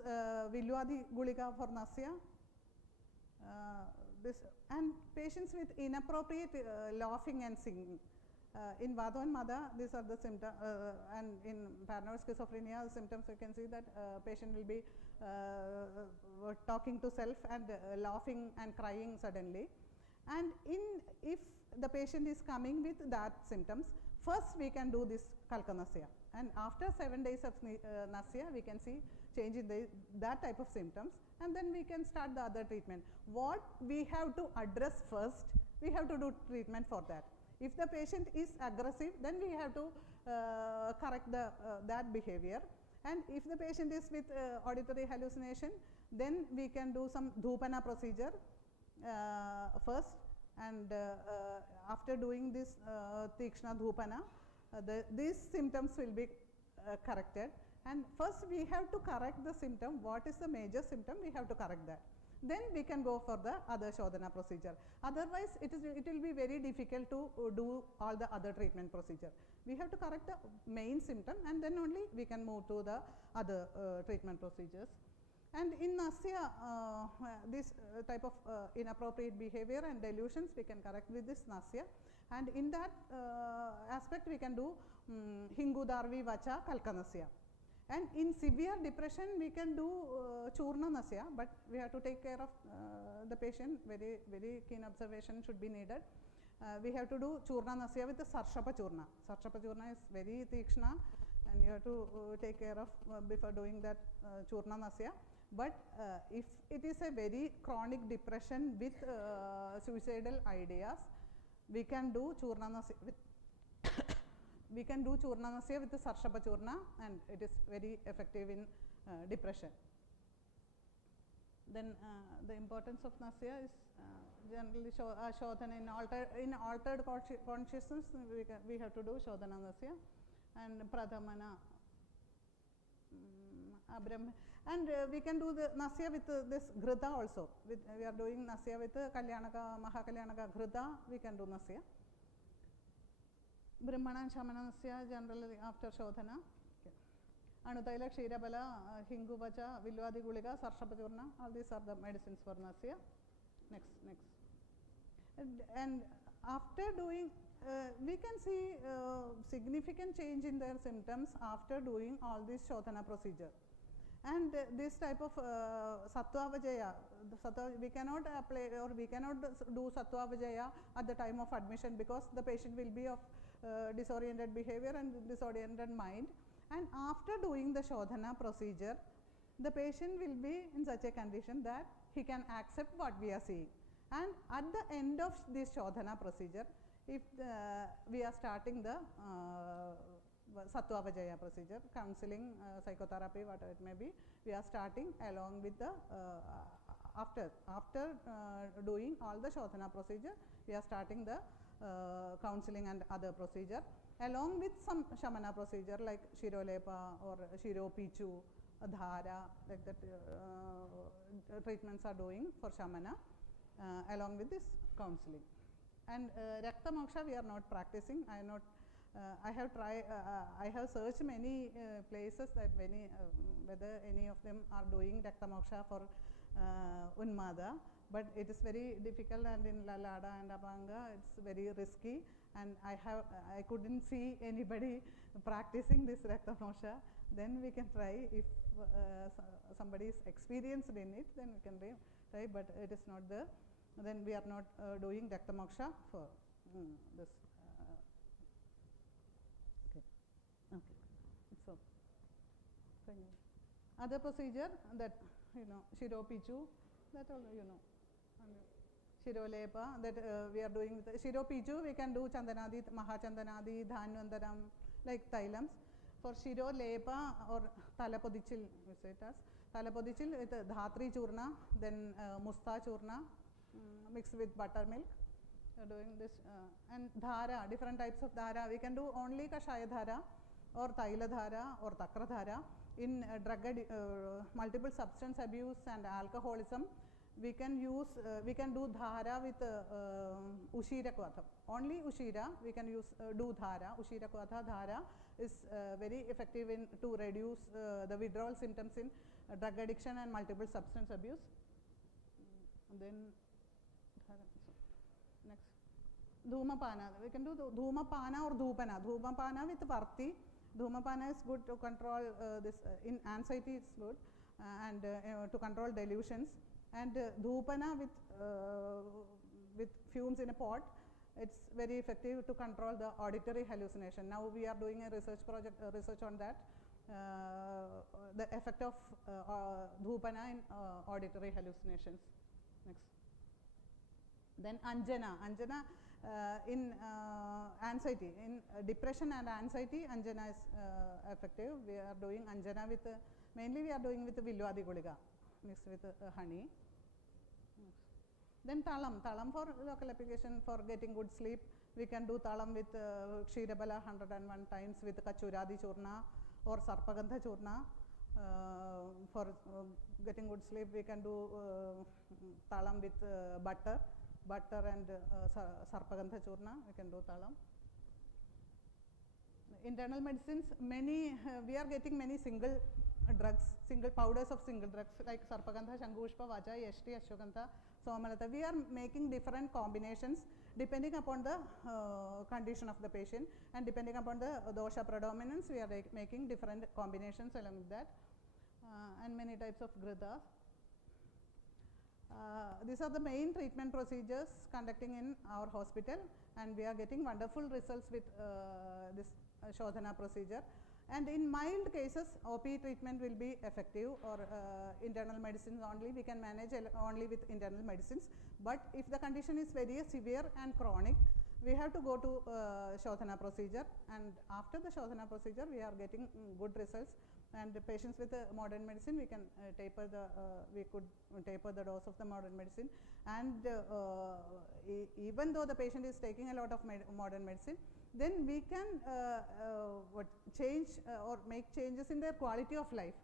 Viluadi Gulika for Nasya. And patients with inappropriate laughing and singing. In Vado and Mada, these are the symptoms, and in paranoid schizophrenia symptoms, you can see that patient will be talking to self and laughing and crying suddenly. And if the patient is coming with that symptoms, first we can do this Kalka Nasya, and after 7 days of Nasya, we can see change in that type of symptoms. and then we can start the other treatment. What we have to address first, we have to do treatment for that. If the patient is aggressive, then we have to correct that behavior, and if the patient is with auditory hallucination, then we can do some dhupana procedure first, and after doing this tikshna dhupana, these symptoms will be corrected. And first we have to correct the symptom. What is the major symptom? We have to correct that. Then we can go for the other shodhana procedure. Otherwise, it will be very difficult to do all the other treatment procedure. We have to correct the main symptom, and then only we can move to the other treatment procedures. And in nasya, this type of inappropriate behavior and delusions we can correct with this nasya. And in that aspect we can do hingu darvi vacha kalkanasya. And in severe depression we can do churna nasya, but we have to take care of the patient. Very keen observation should be needed. We have to do churna nasya with the sarshapa churna. Sarshapa churna is very tikshna, and you have to take care of before doing that churna nasya. But if it is a very chronic depression with suicidal ideas, we can do churna nasya with we can do churna nasya with the sarshapa churna, and it is very effective in depression. Then the importance of nasya is generally shodhana in altered consciousness. We have to do shodhana nasya, and pradhamana, abram, and we can do the nasya with this ghrita also. We are doing nasya with kalyanaka, mahakalyanaka ghrita. We can do nasya. Brahmana and Shamanasya generally after Shodhana. Okay. Untitled Chapter, Hingu Vacha, Vilvadi Gulika, Sarshapachurna, all these are the medicines for Nasya. Next. And after doing, we can see significant change in their symptoms after doing all these Shodhana procedure. And this type of Sattva Vijaya, we cannot apply or we cannot do Sattva Vijaya at the time of admission, because the patient will be of disoriented behavior and disoriented mind. And after doing the Shodhana procedure, the patient will be in such a condition that he can accept what we are seeing. And at the end of this Shodhana procedure, if we are starting the Sattva Vijaya procedure, counseling, psychotherapy, whatever it may be, we are starting along with the after doing all the Shodhana procedure, we are starting the counseling and other procedure, along with some Shamana procedure like Shirolepa or Shiro Pichu, Dhara, like that treatments are doing for Shamana along with this counseling. And Rakta Moksha we are not practicing. I have tried, I have searched many places that whether any of them are doing Rakta Moksha for Unmada, but it is very difficult, and in Lalada and Abanga it's very risky, and I couldn't see anybody practicing this Rakta Moksha. Then we can try, if somebody is experienced in it, then we can try, but it is not there. Then we are not doing Rakta Moksha for this. Okay. So, other procedure that Shiro Pichu, that all Shiro Lepa, that we are doing with Shiro Pichu, we can do Chandanadi, Mahachandanadi, Dhanvandaram, like Thylams. For Shiro Lepa or Talapodichil, we say it as Talapodichil with Dhatri Churna, then Musta Churna mixed with buttermilk. We are doing this, and Dhara, different types of Dhara. We can do only Kashaya Dhara or Thaila Dhara or Takra Dhara. In drug multiple substance abuse and alcoholism, we can use we can do Dhara with Ushira Kvata. Only Ushira we can use do Dhara. Ushira Kvata Dhara is very effective to reduce the withdrawal symptoms in drug addiction and multiple substance abuse. And then next, Dhumapana. We can do Dhumapana or Dhupana. Dhumapana with Varti. Dhumapana is good to control this in anxiety. It's good and to control delusions. And Dhupana with fumes in a pot. It's very effective to control the auditory hallucination. Now we are doing a research project, research on that. the effect of dhupana in auditory hallucinations. Next. Then Anjana. Anjana in anxiety, in depression and anxiety, Anjana is effective. We are doing Anjana with, mainly we are doing with Vilwadi Gulika mixed with honey. Then Talam. Talam for local application for getting good sleep. We can do Talam with Kshirabala 101 times with Kachuradi Churna or Sarpagandha Churna. For getting good sleep, we can do Talam with butter and Sarpagandha Churna. We can do Talam. Internal medicines, many we are getting many single drugs, single powders of single drugs like Sarpagandha, Shangushpa, Vaja, Yashti, Ashwagandha, Somalata. We are making different combinations depending upon the condition of the patient, and depending upon the dosha predominance, we are making different combinations along with that, and many types of gritas. These are the main treatment procedures conducting in our hospital, and we are getting wonderful results with this Shodhana procedure. And in mild cases, OP treatment will be effective, or internal medicines only, we can manage only with internal medicines. But if the condition is very severe and chronic, we have to go to Shodhana procedure, and after the Shodhana procedure, we are getting good results. And the patients with modern medicine, we can taper the, we could taper the dose of the modern medicine. And even though the patient is taking a lot of modern medicine, then we can change or make changes in their quality of life.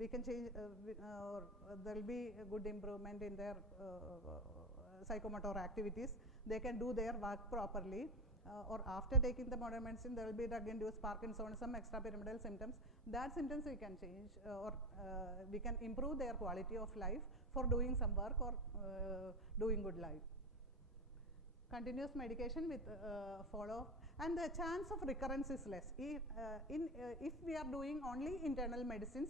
We can change, there will be a good improvement in their psychomotor activities. They can do their work properly. Or after taking the modern medicine, there will be drug-induced Parkinsonism, extrapyramidal symptoms. That symptoms we can change, or we can improve their quality of life for doing some work or doing good life. Continuous medication with follow-up, and the chance of recurrence is less. If we are doing only internal medicines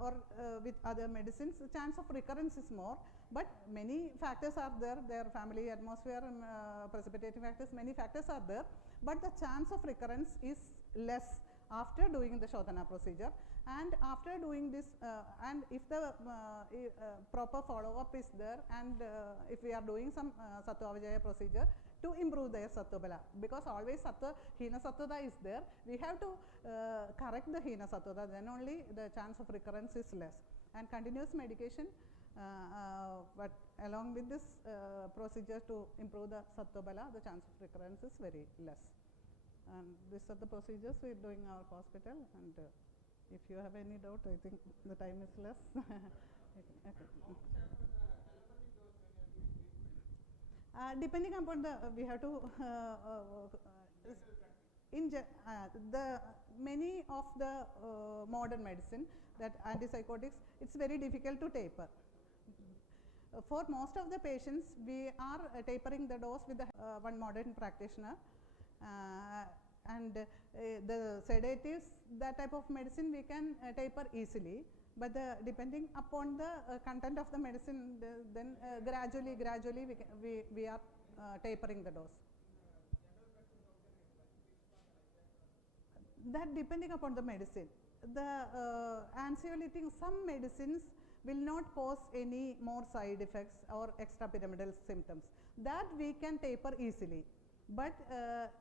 or with other medicines, the chance of recurrence is more. But many factors are there, their family atmosphere and precipitating factors, many factors are there, but the chance of recurrence is less after doing the Shodhana procedure. And after doing this, and if the proper follow-up is there, and if we are doing some Sattva Avijaya procedure to improve their Sattva Bala, because always Sattva, Hina Sattva is there, we have to correct the Hina Sattva, then only the chance of recurrence is less. And continuous medication, but along with this procedure to improve the Sattva Bala, the chance of recurrence is very less. And these are the procedures we are doing in our hospital, and if you have any doubt, I think the time is less. Depending upon the, we have to, many of the modern medicine, that antipsychotics, it's very difficult to taper. For most of the patients, we are tapering the dose with the one modern practitioner, and the sedatives, that type of medicine we can taper easily, but depending upon the content of the medicine, then gradually we are tapering the dose. That depending upon the medicine. The anxiolytic, some medicines will not cause any more side effects or extrapyramidal symptoms. That we can taper easily. But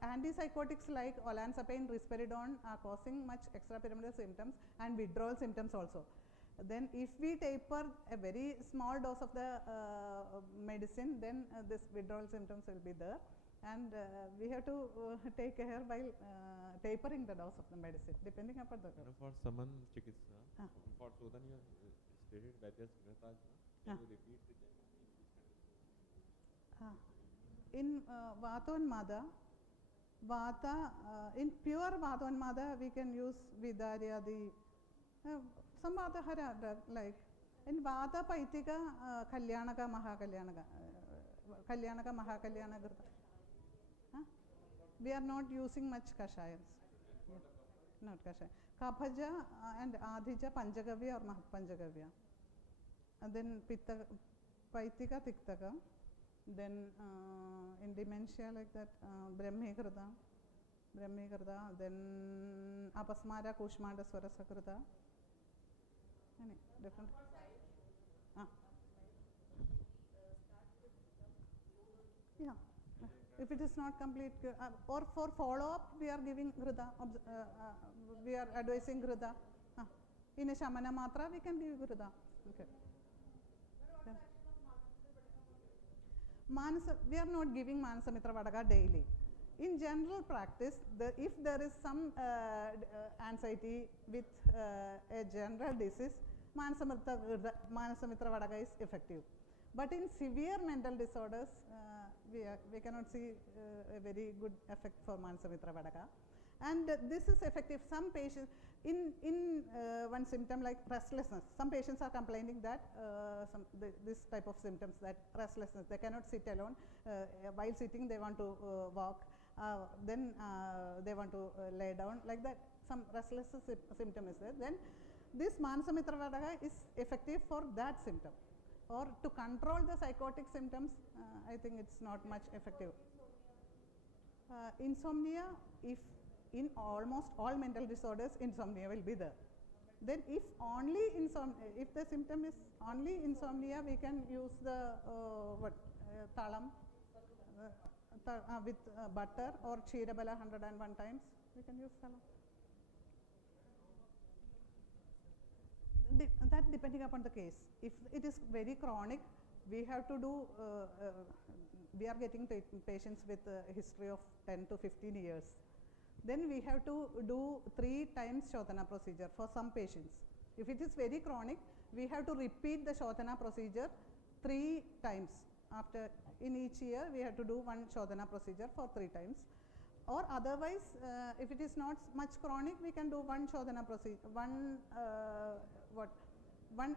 antipsychotics like olanzapine, risperidone are causing much extrapyramidal symptoms and withdrawal symptoms also. Then if we taper a very small dose of the medicine, then this withdrawal symptoms will be there. And we have to take care while tapering the dose of the medicine, depending upon the dose. For Saman Chikitsa, for Shodhan you have stated Vaidya's Gritas, can you repeat the in Vata and Mada, in pure Vata and Mada, we can use Vidarya, some other like in Vata Paitika, Kalyanaka, Mahakalyanaka, Kalyanaka, Mahakalyanaka. We are not using much kashayas. Not kashaya. Kaphaja and Adhija, Panchagavya or Mahapanchagavya. And then Pitta, Paitika, Tiktaka. Then in dementia like that, Brahmikrita. Brahmikrita, then Apasmara, Kushmanda, Swarasakrita. Any different? Yeah. If it is not complete, or for follow-up, we are giving Grida, we are advising Grida. In a Shamana Matra, we can give Grida. Okay. Yeah. We are not giving Manasamitra Vadaka daily. In general practice, if there is some anxiety with a general disease, Manasamitra Vadaka is effective. But in severe mental disorders, we cannot see a very good effect for Manasamitra Vadaka. And this is effective. Some patients, in one symptom like restlessness, some patients are complaining that this type of symptoms, that restlessness, they cannot sit alone. While sitting, they want to walk. Then they want to lay down, like that. Some restlessness symptom is there. Then this Manasamitra Vadaka is effective for that symptom. Or to control the psychotic symptoms, I think it's not much effective. Insomnia, if in almost all mental disorders, insomnia will be there. Then if only if the symptom is only insomnia, we can use the talam with butter, or Chirabala 101 times. We can use talam. That depending upon the case. If it is very chronic, we have to do, we are getting patients with a history of 10 to 15 years. Then we have to do 3 times Shodhana procedure for some patients. If it is very chronic, we have to repeat the Shodhana procedure 3 times. After, in each year, we have to do 1 Shodhana procedure for 3 times. Or otherwise, if it is not much chronic, we can do 1 Shodhana procedure, one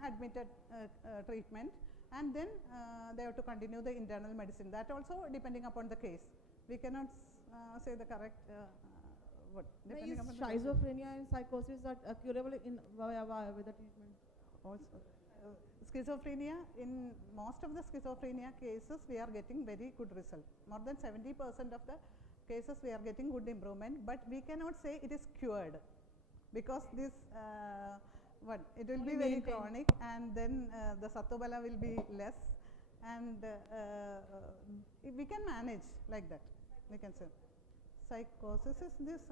admitted treatment, and then they have to continue the internal medicine. That also depending upon the case. We cannot say the correct Is schizophrenia and psychosis are curable with the treatment? Also, schizophrenia, in most of the schizophrenia cases, we are getting very good result. More than 70% of the cases we are getting good improvement, but we cannot say it is cured, because this it will be very chronic, and then the Sattva will be less, and we can manage like that, we can say. Psychosis is this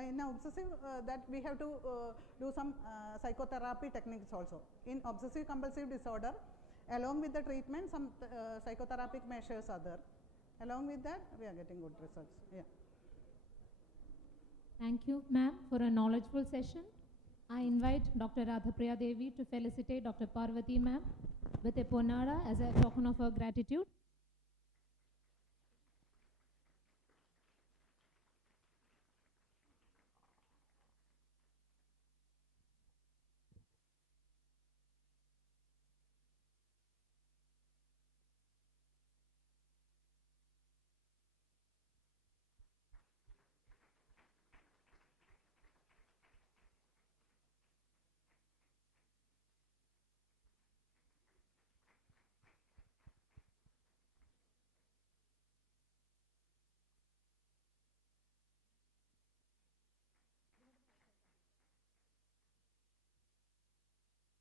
in obsessive, that we have to do some psychotherapy techniques also. In obsessive compulsive disorder, along with the treatment, some psychotherapeutic measures are there. Along with that, we are getting good results. Yeah. Thank you, ma'am, for a knowledgeable session. I invite Dr. Radhapriya Devi to felicitate Dr. Parvathi ma'am with a ponara as a token of her gratitude.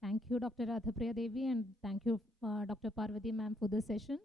Thank you, Dr. Radhapriya Devi, and thank you, Dr. Parvati ma'am, for this session.